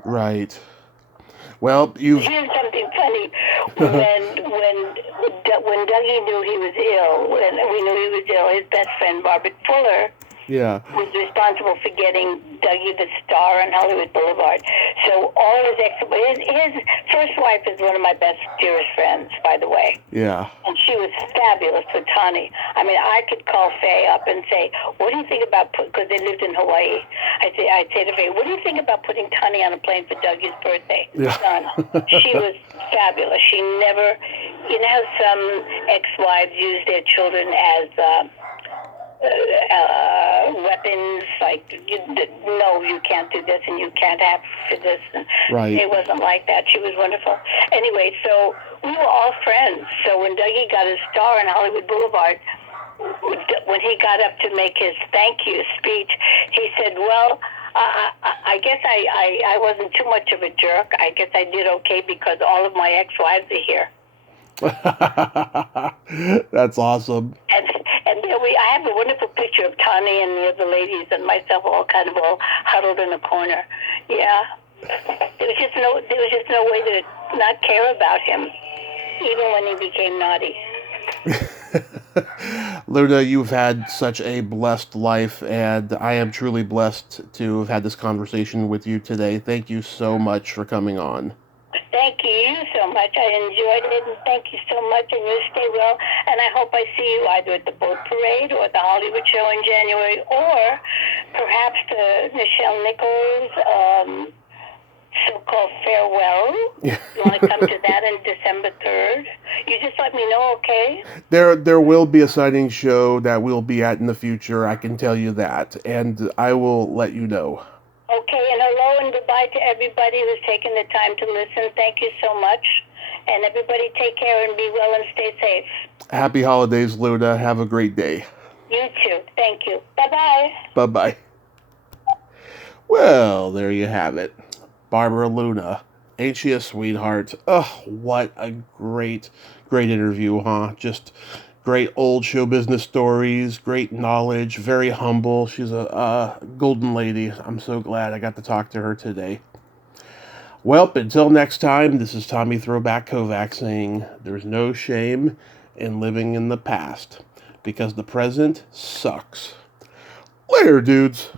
Right. Well, you. Here's something funny. When Dougie knew he was ill, when we knew he was ill, his best friend Barbara Fuller Yeah. was responsible for getting Dougie the star on Hollywood Boulevard. So all his first wife is one of my best, dearest friends, by the way. Yeah. And she was fabulous with Tani. I mean, I could call Faye up and say, what do you think about, because they lived in Hawaii. I'd say to Faye, what do you think about putting Tani on a plane for Dougie's birthday? Yeah. She was fabulous. She never, you know how some ex-wives use their children as weapons, like, no, you can't do this and you can't have for this. And Right. It wasn't like that. She was wonderful. Anyway, so we were all friends. So when Dougie got his star on Hollywood Boulevard, when he got up to make his thank you speech, he said, well, I guess I wasn't too much of a jerk. I guess I did okay because all of my ex-wives are here. That's awesome. And there I have a wonderful picture of Tani and the other ladies and myself all huddled in a corner. Yeah. There was just no way to not care about him, even when he became naughty. Luna, you've had such a blessed life, and I am truly blessed to have had this conversation with you today. Thank you so much for coming on. Thank you so much. I enjoyed it, and thank you so much, and you stay well. And I hope I see you either at the boat parade or at the Hollywood show in January, or perhaps the Nichelle Nichols so-called farewell. Yeah. You want to come to that on December 3rd? You just let me know, okay? There will be a signing show that we'll be at in the future, I can tell you that, and I will let you know. Okay, and hello and goodbye to everybody who's taken the time to listen. Thank you so much. And everybody take care and be well and stay safe. Happy holidays, Luna. Have a great day. You too. Thank you. Bye-bye. Bye-bye. Well, there you have it. BarBara Luna. Ain't she a sweetheart? Oh, what a great interview, huh? Just great old show business stories, great knowledge, very humble. She's a golden lady. I'm so glad I got to talk to her today. Well, until next time, this is Tommy Throwback Kovac saying there's no shame in living in the past because the present sucks. Later, dudes.